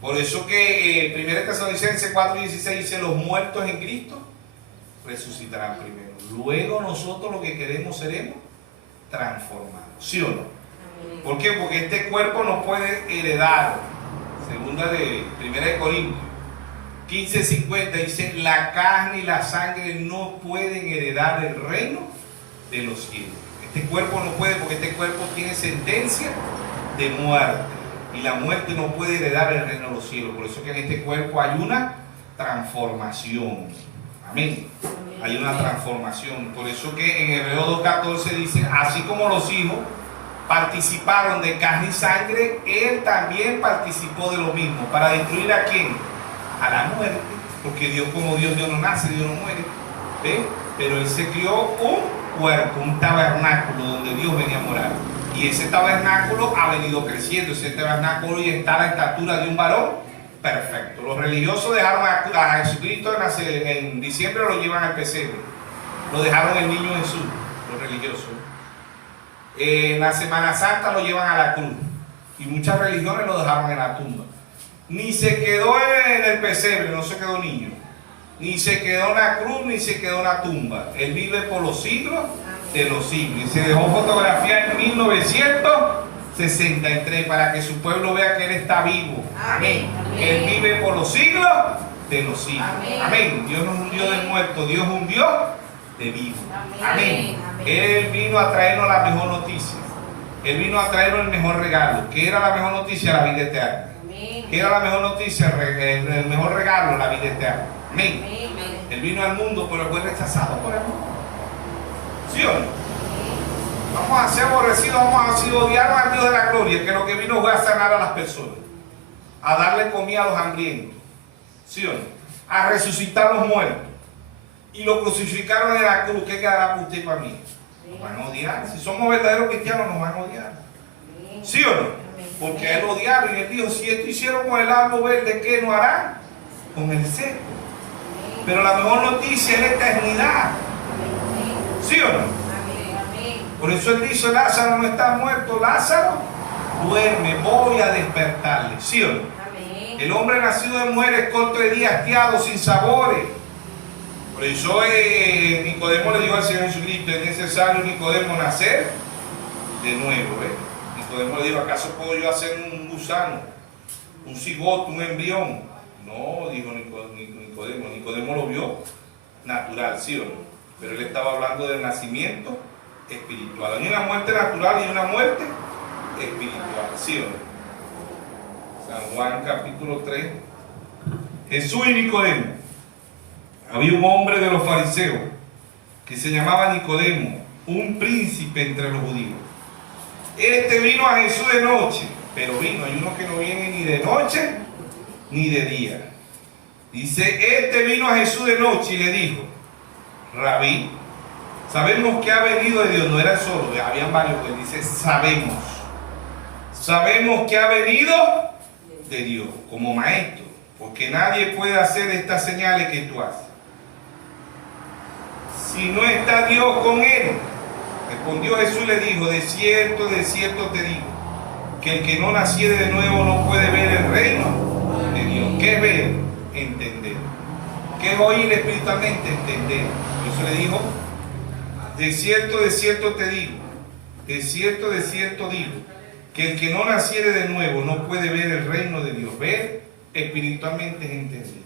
Por eso que 1 Tesalonicenses 4:16 dice, los muertos en Cristo resucitarán primero. Luego nosotros lo que queremos seremos transformados, ¿sí o no? ¿Por qué? Porque este cuerpo no puede heredar. Segunda de 1 Corintios 15:50 dice, la carne y la sangre no pueden heredar el reino de los cielos. Este cuerpo no puede porque este cuerpo tiene sentencia de muerte. Y la muerte no puede heredar el reino de los cielos. Por eso que en este cuerpo hay una transformación. Amén. Hay una transformación. Por eso que en Hebreos 2:14 dice, así como los hijos participaron de carne y sangre, él también participó de lo mismo. ¿Para destruir a quién? A la muerte. Porque Dios, como Dios no nace, Dios no muere. ¿Ve? Pero él se crió un cuerpo, un tabernáculo donde Dios venía a morar. Y ese tabernáculo ha venido creciendo. Ese tabernáculo ya está a la estatura de un varón perfecto. Los religiosos dejaron a Jesucristo en diciembre, lo llevan al pesebre. Lo dejaron el niño Jesús, los religiosos. En la Semana Santa lo llevan a la cruz. Y muchas religiones lo dejaron en la tumba. Ni se quedó en el pesebre, no se quedó niño. Ni se quedó en la cruz, ni se quedó en la tumba. Él vive por los siglos de los siglos. Y se dejó fotografiar en 1963 para que su pueblo vea que Él está vivo. Amén. Que Él vive por los siglos de los siglos. Amén. Dios no es un Dios de muertos, Dios es un Dios de vivo. Amén. Él vino a traernos la mejor noticia. Él vino a traernos el mejor regalo. ¿Qué era la mejor noticia? La vida eterna. ¿Qué era la mejor noticia? El mejor regalo, la vida eterna. Amén. Él vino al mundo, pero fue rechazado por el mundo. ¿Sí o no? Vamos a ser aborrecidos, vamos a ser odiados al Dios de la gloria, que lo que vino fue a sanar a las personas, a darle comida a los hambrientos. ¿Sí o no? A resucitar a los muertos. Y lo crucificaron en la cruz. ¿Qué quedará para usted y para mí? Nos van a odiar. Si somos verdaderos cristianos, nos van a odiar. ¿Sí o no? Porque a Él odiaron y Él dijo, si esto hicieron con el árbol verde, ¿qué no harán con el seco? Pero la mejor noticia es la eternidad. ¿Sí o no? Por eso Él dice, Lázaro no está muerto, Lázaro duerme, voy a despertarle. ¿Sí o no? El hombre nacido de mujer es corto de día, hastiado, sin sabores. Por eso Nicodemo le dijo al Señor Jesucristo, es necesario, Nicodemo, nacer de nuevo. Nicodemo le dijo, ¿acaso puedo yo hacer un gusano, un cigoto, un embrión? No, dijo Nicodemo. Nicodemo lo vio natural, ¿sí o no? Pero él estaba hablando del nacimiento espiritual. Hay una muerte natural y una muerte espiritual, ¿sí o no? San Juan capítulo 3. Jesús y Nicodemo. Había un hombre de los fariseos que se llamaba Nicodemo, un príncipe entre los judíos. Este vino a Jesús de noche, pero vino, hay uno que no viene ni de noche ni de día. Dice, este vino a Jesús de noche y le dijo, Rabí, sabemos que ha venido de Dios. No era solo, habían varios. Él dice, sabemos que ha venido de Dios como maestro, porque nadie puede hacer estas señales que tú haces si no está Dios con él. Respondió Jesús y le dijo, de cierto te digo, que el que no naciere de nuevo no puede ver el reino de Dios. ¿Qué es ver? Entender. ¿Qué es oír espiritualmente? Entender. Por eso le dijo, de cierto te digo, de cierto digo, que el que no naciere de nuevo no puede ver el reino de Dios. Ver espiritualmente es entender.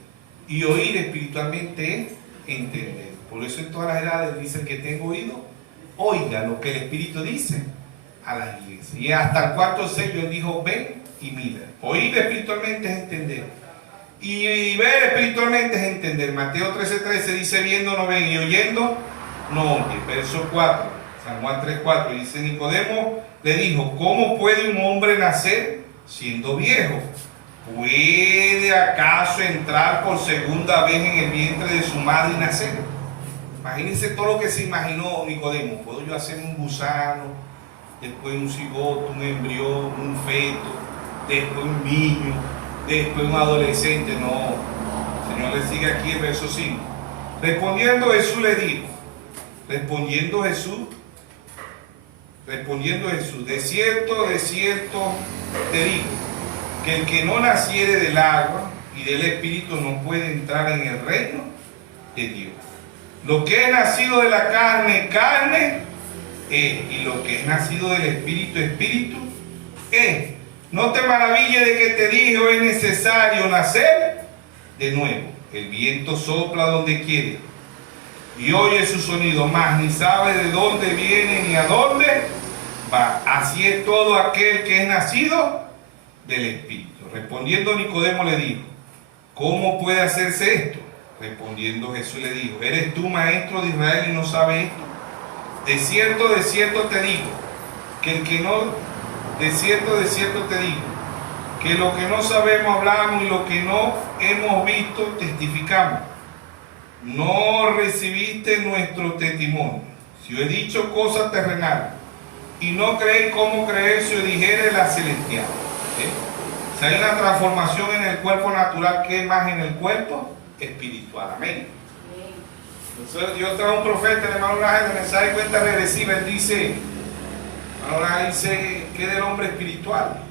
Y oír espiritualmente es entender. Por eso en todas las edades dicen que tengo oído, oiga lo que el Espíritu dice a las iglesias. Y hasta el cuarto sello él dijo, ven y mira. Oír espiritualmente es entender. Y ver espiritualmente es entender. Mateo 13:13 dice, viendo no ven y oyendo no oye. Verso 4, San Juan 3:4 dice, Nicodemo le dijo, ¿cómo puede un hombre nacer siendo viejo? ¿Puede acaso entrar por segunda vez en el vientre de su madre y nacer? Imagínense todo lo que se imaginó Nicodemo. ¿Puedo yo hacer un gusano, después un cigoto, un embrión, un feto, después un niño, después un adolescente? No. El Señor le sigue aquí en verso 5. Respondiendo Jesús le dijo, respondiendo Jesús, de cierto te digo, que el que no naciere del agua y del Espíritu no puede entrar en el reino de Dios. Lo que es nacido de la carne, carne es, y lo que es nacido del Espíritu, Espíritu es. No te maravilles de que te dijo, es necesario nacer de nuevo. El viento sopla donde quiere y oye su sonido, mas ni sabe de dónde viene ni a dónde va. Así es todo aquel que es nacido del Espíritu. Respondiendo Nicodemo le dijo, ¿cómo puede hacerse esto? Respondiendo Jesús le dijo, ¿eres tú maestro de Israel y no sabes esto? De cierto te digo, que el que no, de cierto te digo, que lo que no sabemos hablamos y lo que no hemos visto testificamos. No recibiste nuestro testimonio. Si os he dicho cosas terrenales y no creéis, ¿cómo creer si os dijere la celestial? Si hay una transformación en el cuerpo natural, ¿qué más en el cuerpo espiritual? Amén. Entonces Dios trae un profeta, el hermano Laje, de mensaje de cuenta regresiva. Él dice, hermano Laje dice que es del hombre espiritual.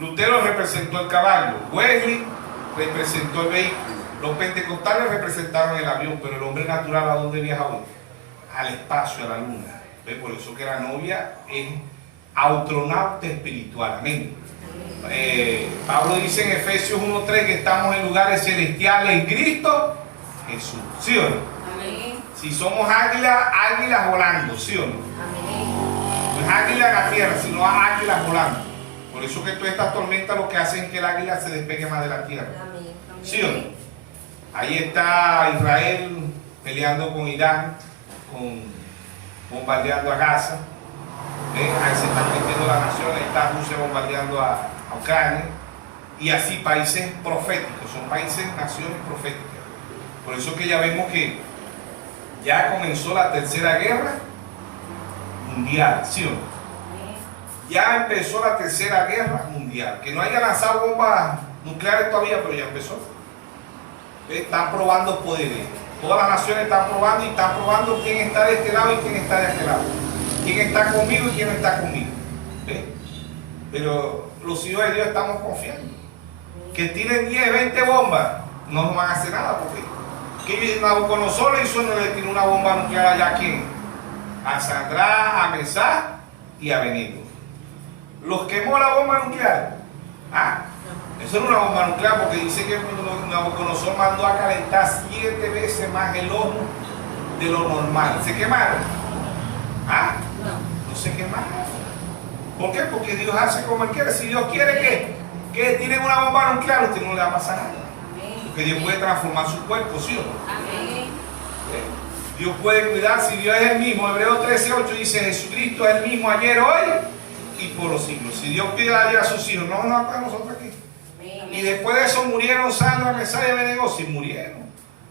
Lutero representó el caballo, Wesley representó el vehículo, los pentecostales representaron el avión, pero el hombre natural, ¿a dónde viaja hoy? Al espacio, a la luna. Por eso que la novia es astronauta espiritual. Amén. Pablo dice en Efesios 1:3 que estamos en lugares celestiales en Cristo Jesús. ¿Sí o no? Amén. Si somos águilas volando, ¿sí o no? Amén. No es águila en la tierra, sino águilas volando. Por eso que todas estas tormentas lo que hacen es que el águila se despegue más de la tierra. Amén. ¿Sí o no? Ahí está Israel peleando con Irán, bombardeando a Gaza. Ahí se están metiendo las naciones, está Rusia bombardeando a Ucrania. Y así países proféticos, son países, naciones proféticas. Por eso que ya vemos que ya comenzó la tercera guerra mundial, ¿sí o no? Ya empezó la tercera guerra mundial. Que no haya lanzado bombas nucleares todavía, pero ya empezó. Están probando poderes. Todas las naciones están probando y están probando quién está de este lado y quién está de este lado. Quién está conmigo y quién no está conmigo. Pero los hijos de Dios estamos confiando. Que tienen 10, 20 bombas, no nos van a hacer nada. Porque que Nabucodonosor le tiró una bomba nuclear allá a quién? A Sandra, a Mesá y a Benito. Los quemó la bomba nuclear. Eso no es una bomba nuclear, porque dice que Nabucodonosor mandó a calentar 7 veces más el horno de lo normal. ¿Se quemaron? No se quemaron. ¿Por qué? Porque Dios hace como Él quiere. Si Dios quiere que tienen una bomba nuclear, a usted no le va a pasar nada. Porque Dios puede transformar su cuerpo, ¿sí o no? Amén. Dios puede cuidar, si Dios es el mismo. Hebreos 13:8 dice, Jesucristo es el mismo ayer, hoy y por los siglos. Si Dios cuida a sus hijos, no para nosotros aquí. Y después de eso murieron Sandra, Mesá y Abednego, sí murieron.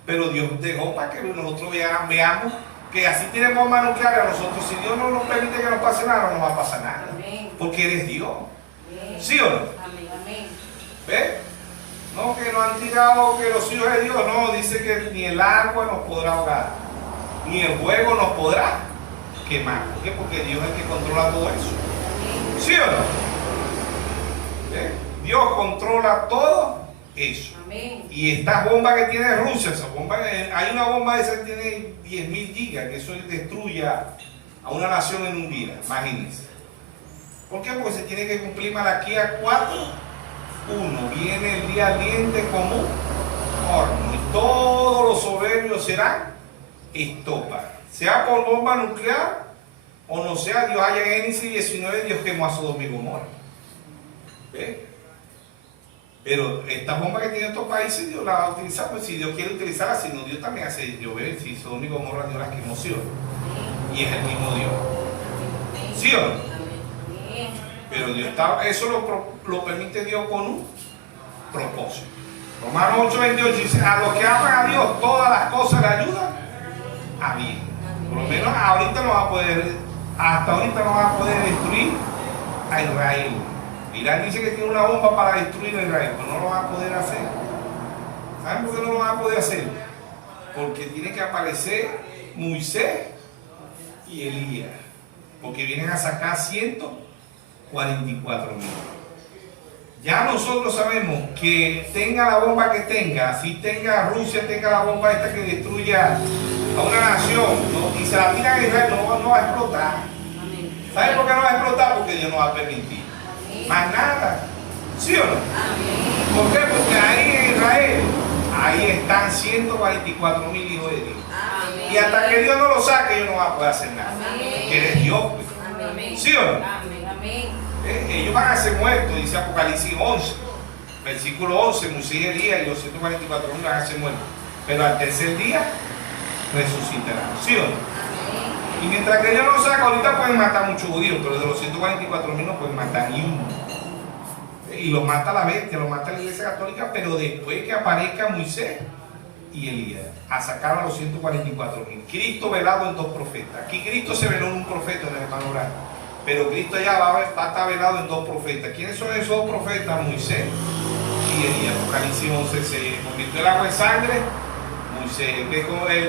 Pero Dios dejó para que nosotros veamos que así tiene bomba nuclear a nosotros. Si Dios no nos permite que nos pase nada, no nos va a pasar nada. Porque eres Dios. ¿Sí o no? ¿Ves? No, que nos han tirado, que los hijos de Dios, no, dice que ni el agua nos podrá ahogar, ni el fuego nos podrá quemar. ¿Por qué? Porque Dios es el que controla todo eso. ¿Sí o no? ¿Ves? Dios controla todo eso. Amén. Y estas bombas que tiene Rusia, hay una bomba de esa que tiene 10.000 gigas, que eso destruye a una nación en un día, imagínense. ¿Por qué? Porque se tiene que cumplir Malaquías 4:1. Viene el día ardiente como un horno, y todos los soberbios serán estopa. Sea por bomba nuclear o no sea, Dios haya en Génesis 19, Dios quemó a Sodoma y Gomorra. ¿Ves? Pero esta bomba que tiene estos países, Dios la va a utilizar, pues si Dios quiere utilizarla, si no, Dios también hace llover. Si Sodoma y Gomorra, Dios las quemó, ¿sí o no? Y es el mismo Dios. ¿Sí o no? Pero Dios eso lo permite Dios con un propósito. Romanos 8:28 dice, a los que aman a Dios, todas las cosas le ayudan a bien. Por lo menos ahorita no va a poder, hasta ahorita no va a poder destruir a Israel. Irán dice que tiene una bomba para destruir a Israel, pero no lo va a poder hacer. ¿Saben por qué no lo va a poder hacer? Porque tiene que aparecer Moisés y Elías, porque vienen a sacar 144.000. Ya nosotros sabemos que tenga la bomba que tenga, si tenga Rusia, tenga la bomba esta que destruya a una nación, ¿no? Y se la tiran a Israel, no va a explotar. ¿Saben por qué no va a explotar? Porque Dios no va a permitir más nada. ¿Sí o no? ¿Por qué? Porque ahí en Israel, ahí están 144.000 hijos de Dios. Y hasta que Dios no lo saque, Dios no va a poder hacer nada. Porque eres Dios, pues. ¿Sí o no? Ellos van a ser muertos, dice Apocalipsis 11, versículo 11, Moisés y Elías y los 144.000 van a ser muertos. Pero al tercer día resucitarán, ¿sí o no? Y mientras que ellos no sacan, ahorita pueden matar muchos judíos, pero de los 144.000 no pueden matar ni uno. Y los mata la bestia, los mata la Iglesia Católica, pero después que aparezca Moisés y Elías, a sacar a los 144.000. Cristo velado en dos profetas. Aquí Cristo se veló en un profeta, en el hermano Branham, pero Cristo ya va a estar velado en dos profetas. ¿Quiénes son esos dos profetas? Moisés y Elías. Apocalipsis 11 se convirtió el agua en sangre. Moisés, el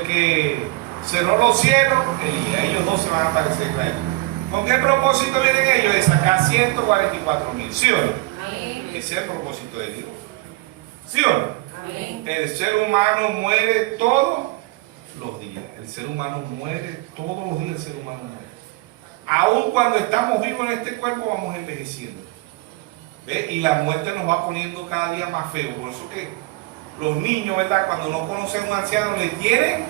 que cerró los cielos, Elías. Ellos dos se van a aparecer a Israel. ¿Con qué propósito vienen ellos? De sacar 144.000. ¿Sí o no? Ese es el propósito de Dios. ¿Sí o no? El ser humano muere todos los días. El ser humano muere todos los días. El ser humano muere. Aún cuando estamos vivos en este cuerpo vamos envejeciendo. ¿Ve? Y la muerte nos va poniendo cada día más feo. Por eso que los niños, ¿verdad? Cuando no conocen a un anciano le tienen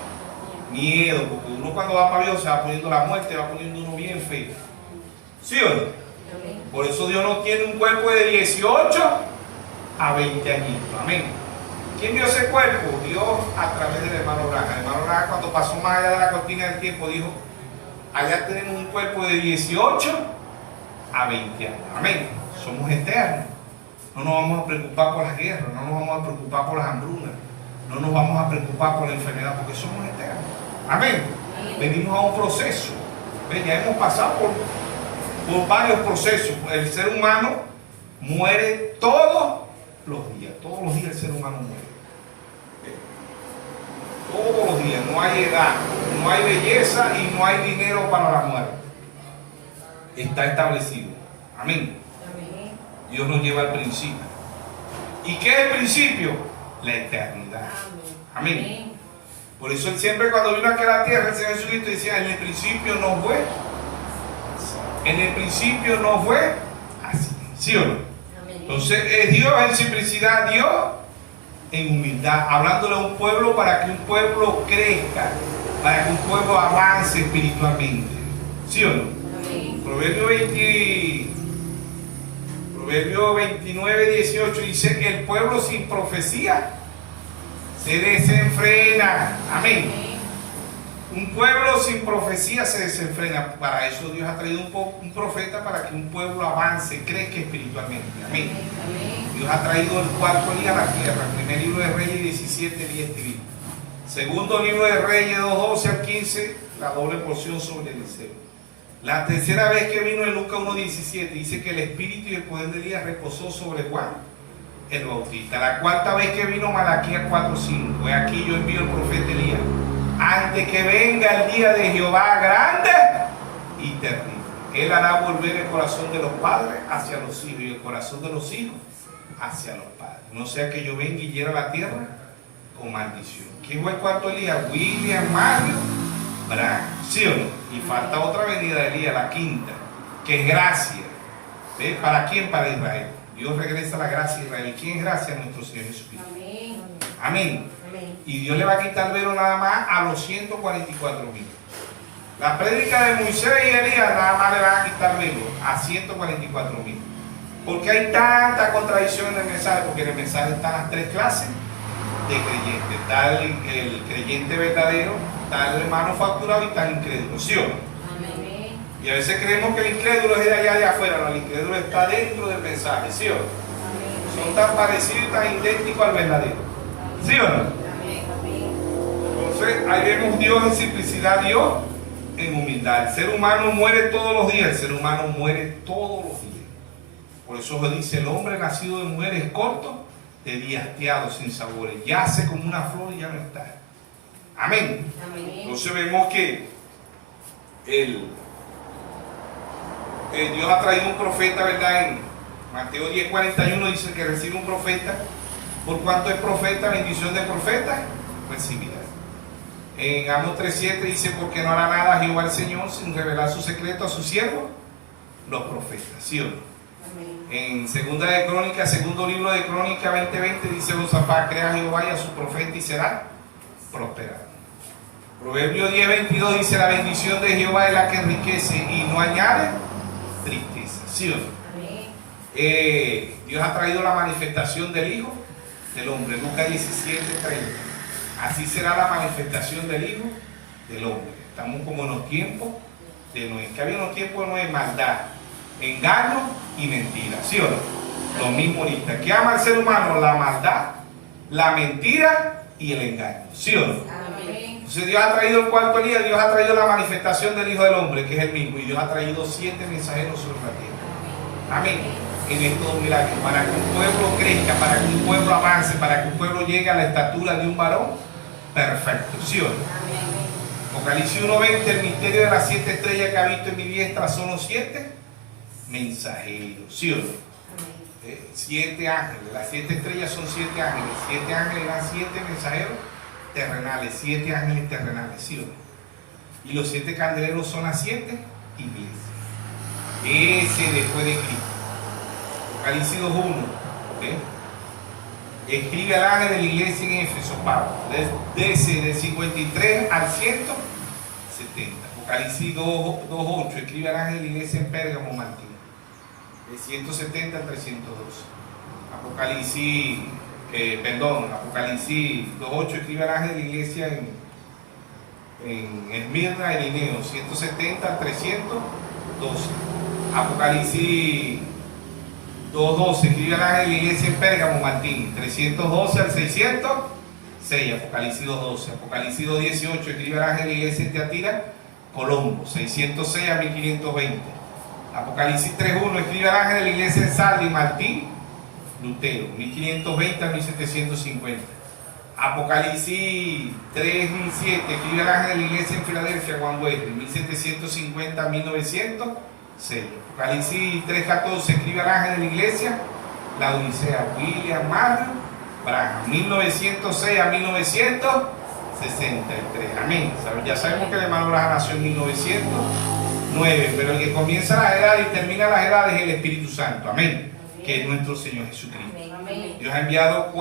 miedo. Porque uno cuando va para Dios se va poniendo la muerte, va poniendo uno bien feo. ¿Sí o no? Por eso Dios no tiene un cuerpo de 18 a 20 añitos. Amén. ¿Quién dio ese cuerpo? Dios a través del hermano Branham. El hermano Branham, cuando pasó más allá de la cortina del tiempo, dijo: allá tenemos un cuerpo de 18 a 20 años. Amén. Somos eternos. No nos vamos a preocupar por las guerras, no nos vamos a preocupar por las hambrunas, no nos vamos a preocupar por la enfermedad, porque somos eternos. Amén. Venimos a un proceso. ¿Ven? Ya hemos pasado por varios procesos. El ser humano muere todos los días. Todos los días el ser humano muere. Todos los días. No hay edad, no hay belleza y no hay dinero para la muerte. Está establecido. Amén. Dios nos lleva al principio. ¿Y qué es el principio? La eternidad. Amén. Por eso él siempre, cuando vino aquí a la tierra, el Señor Jesucristo decía: en el principio no fue. En el principio no fue así. ¿Sí o no? Entonces es Dios en simplicidad, Dios en humildad, hablándole a un pueblo para que un pueblo crezca, para que un pueblo avance espiritualmente. ¿Sí o no? Proverbio 29, 18 dice: el pueblo sin profecía se desenfrena. Amén. Un pueblo sin profecía se desenfrena. Para eso Dios ha traído un profeta, para que un pueblo avance, crezca espiritualmente. Amén. Dios ha traído el cuarto día a la tierra. Primer libro de Reyes 17, 10. Segundo libro de Reyes 2, 12 al 15, la doble porción sobre Eliseo. La tercera vez que vino en Lucas 1, 17, dice que el espíritu y el poder de Elías reposó sobre Juan el Bautista. La cuarta vez que vino, Malaquías 4, 5. Aquí yo envío el profeta Elías antes que venga el día de Jehová grande y terrible. Él hará volver el corazón de los padres hacia los hijos y el corazón de los hijos hacia los padres. No sea que yo venga y hiera la tierra con maldición. ¿Quién fue el cuarto Elías? William Mario Branham. ¿Sí o no? Y falta otra venida de Elías, la quinta, que es gracia. ¿Ve? ¿Para quién? Para Israel. Dios regresa la gracia a Israel. ¿Y quién es gracia? Nuestro Señor Jesucristo. Amén. Amén. Y Dios le va a quitar el velo nada más a los 144.000. La prédica de Moisés y Elías nada más le van a quitar el velo a 144.000. Porque hay tanta contradicción en el mensaje, porque en el mensaje están las tres clases de creyentes. Está el creyente verdadero, está el hermano facturado y está el incrédulo. ¿Sí o no? Amén. Y a veces creemos que el incrédulo es de allá de afuera, no, el incrédulo está dentro del mensaje. ¿Sí o no? Amén. Son tan parecidos y tan idénticos al verdadero. ¿Sí o no? Entonces, ahí vemos Dios en simplicidad, Dios en humildad. El ser humano muere todos los días, el ser humano muere todos los días. Por eso se dice: el hombre nacido de mujer es corto, de días hastiado, sin sabores, yace como una flor y ya no está. Amén. Amén. Entonces vemos que Dios ha traído un profeta, ¿verdad? En Mateo 10:41 dice que recibe un profeta. Por cuanto es profeta, bendición de profeta recibirá. En Amos 3:7 dice: porque no hará nada Jehová el Señor sin revelar su secreto a sus siervos, los profetas. ¿Sí o no? Amén. En segunda de Crónicas, segundo libro de Crónicas 20:20 dice: Josafat, crea a Jehová y a su profeta y será prosperado. Proverbio 10:22 dice: la bendición de Jehová es la que enriquece y no añade tristeza. ¿Sí o no? Dios ha traído la manifestación del Hijo del Hombre. Lucas 17:30. Así será la manifestación del Hijo del Hombre. Estamos como en los tiempos de Noé. Que había en los tiempos de Noé maldad, engaño y mentira. ¿Sí o no? Lo mismo ahorita. ¿Qué ama el ser humano? La maldad, la mentira y el engaño. ¿Sí o no? Amén. Entonces Dios ha traído el cuarto día, Dios ha traído la manifestación del Hijo del Hombre, que es el mismo. Y Dios ha traído 7 mensajeros sobre la tierra. Amén. En estos 2000 años. Para que un pueblo crezca, para que un pueblo avance, para que un pueblo llegue a la estatura de un varón perfecto. ¿Sí o no? Amén. Apocalipsis 1:20, el misterio de las 7 estrellas que ha visto en mi diestra son los 7 mensajeros. ¿Sí o no? 7 ángeles, las 7 estrellas son 7 ángeles, 7 ángeles eran 7 mensajeros terrenales, 7 ángeles terrenales, ¿sí o no? Y los 7 candeleros son las 7 iglesias. Ese después de Cristo. Apocalipsis 2:1, ¿okay? Escribe al ángel de la iglesia en Éfeso, Pablo, desde del 53 al 170. Apocalipsis 2:8, escribe al ángel de la iglesia en Pérgamo, Martín, de 170 al 312. Apocalipsis 2:8, escribe al ángel de la iglesia en Esmirna, en Irineo, 170 al 312. Apocalipsis 2:12, escribe al ángel de la iglesia en Pérgamo, Martín, 312 al 606. Apocalipsis 2:12. Apocalipsis 2:18, escribe al ángel de la iglesia en Teatira, Colombo, 606 a 1520. Apocalipsis 3:1, escribe al ángel de la iglesia en Sardi, Martín, Lutero, 1520 a 1750. Apocalipsis 3:7, escribe al ángel de la iglesia en Filadelfia, Juan Wesley, 1750 a 1906. Apocalipsis 3:14, escribe al ángel de la iglesia, la Odisea, William Matthew Branham, 1906 a 1963. Amén. Ya sabemos que el hermano Branham nació en 1909, pero el que comienza las edades y termina las edades es el Espíritu Santo. Amén. Que es nuestro Señor Jesucristo. Amén. Dios ha enviado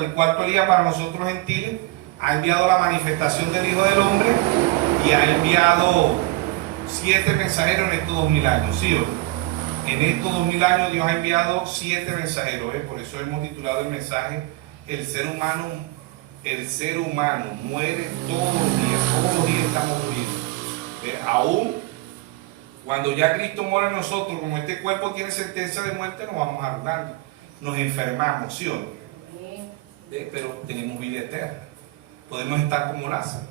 el cuarto día para nosotros gentiles, ha enviado la manifestación del Hijo del Hombre y ha enviado 7 mensajeros en estos 2000 años. ¿Sí o no? En estos 2000 años Dios ha enviado 7 mensajeros. Por eso hemos titulado el mensaje: el ser humano muere todos los días estamos muriendo. Aún cuando ya Cristo muere en nosotros, como este cuerpo tiene sentencia de muerte, nos vamos arrugando, nos enfermamos, ¿sí o no? Pero tenemos vida eterna. Podemos estar como Lázaro.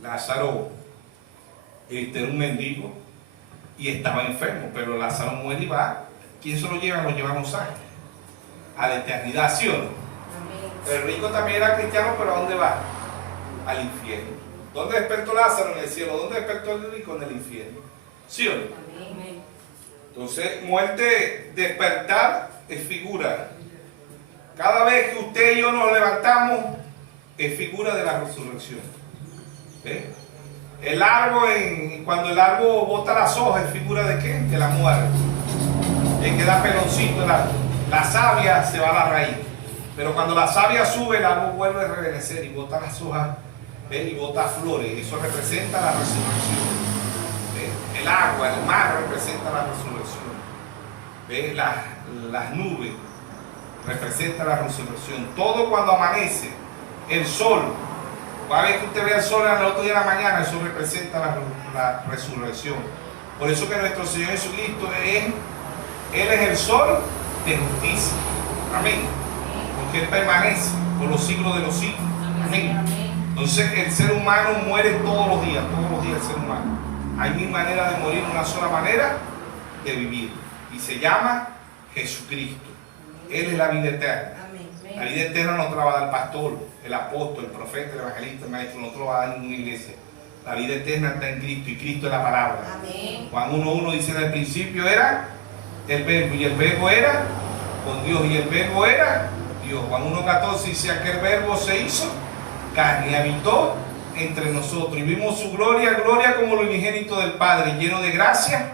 Lázaro era un mendigo y estaba enfermo, pero Lázaro muere y va. ¿Quién se lo lleva? Lo lleva a los ángeles, a la eternidad, ¿sí o no? El rico también era cristiano, pero ¿a dónde va? Al infierno. ¿Dónde despertó Lázaro? En el cielo. ¿Dónde despertó el rico? En el infierno. ¿Sí o no? Amén. Entonces, muerte, despertar es figura. Cada vez que usted y yo nos levantamos, es figura de la resurrección. El árbol, cuando el árbol bota las hojas, es figura de qué? De la muerte. El que da peloncito, la savia se va a la raíz. Pero cuando la savia sube, el árbol vuelve a reverdecer y bota las hojas, y bota flores. Eso representa la resurrección. El agua, el mar representa la resurrección. Las nubes representan la resurrección. Todo cuando amanece, el sol, cada vez que usted ve el sol al otro día de la mañana, eso representa la resurrección. Por eso que nuestro Señor Jesucristo Él es el sol de justicia. Amén. Porque Él permanece por los siglos de los siglos. Amén. Entonces el ser humano muere todos los días el ser humano. Hay una manera de morir, una sola manera de vivir. Y se llama Jesucristo. Él es la vida eterna. La vida eterna no te la va a dar el pastor, el apóstol, el profeta, el evangelista, el maestro, no te lo va a dar ninguna iglesia. La vida eterna está en Cristo y Cristo es la palabra. Amén. Juan 1:1 dice: en el principio era el verbo y el verbo era con Dios y el verbo era Dios. Juan 1:14 dice: aquel verbo se hizo carne y habitó entre nosotros y vimos su gloria, gloria como lo unigénito del Padre, lleno de gracia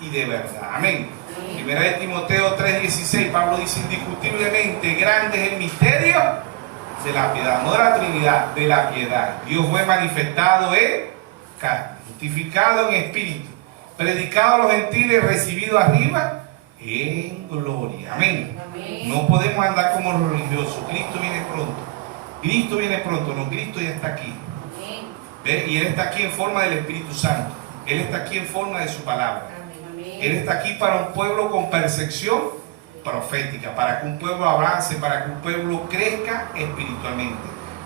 y de verdad. Amén. Primera de Timoteo 3:16, Pablo dice: indiscutiblemente grande es el misterio de la piedad, no de la Trinidad, de la piedad. Dios fue manifestado en carne, justificado en espíritu, predicado a los gentiles, recibido arriba en gloria. Amén. Amén. No podemos andar como los religiosos. Cristo viene pronto. Cristo viene pronto. No, Cristo ya está aquí. Amén. ¿Ve? Y Él está aquí en forma del Espíritu Santo. Él está aquí en forma de su palabra. Amén. Él está aquí para un pueblo con percepción profética, para que un pueblo avance, para que un pueblo crezca espiritualmente,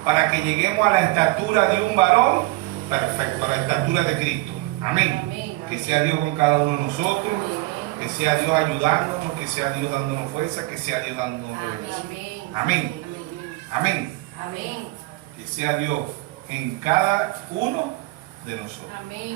para que lleguemos a la estatura de un varón perfecto, a la estatura de Cristo. Amén. Amén. Que sea Dios con cada uno de nosotros, Amén. que sea Dios ayudándonos, que sea Dios dándonos fuerza, que sea Dios dándonos bendición. Amén. Amén. Amén. Amén. Que sea Dios en cada uno de nosotros. Amén.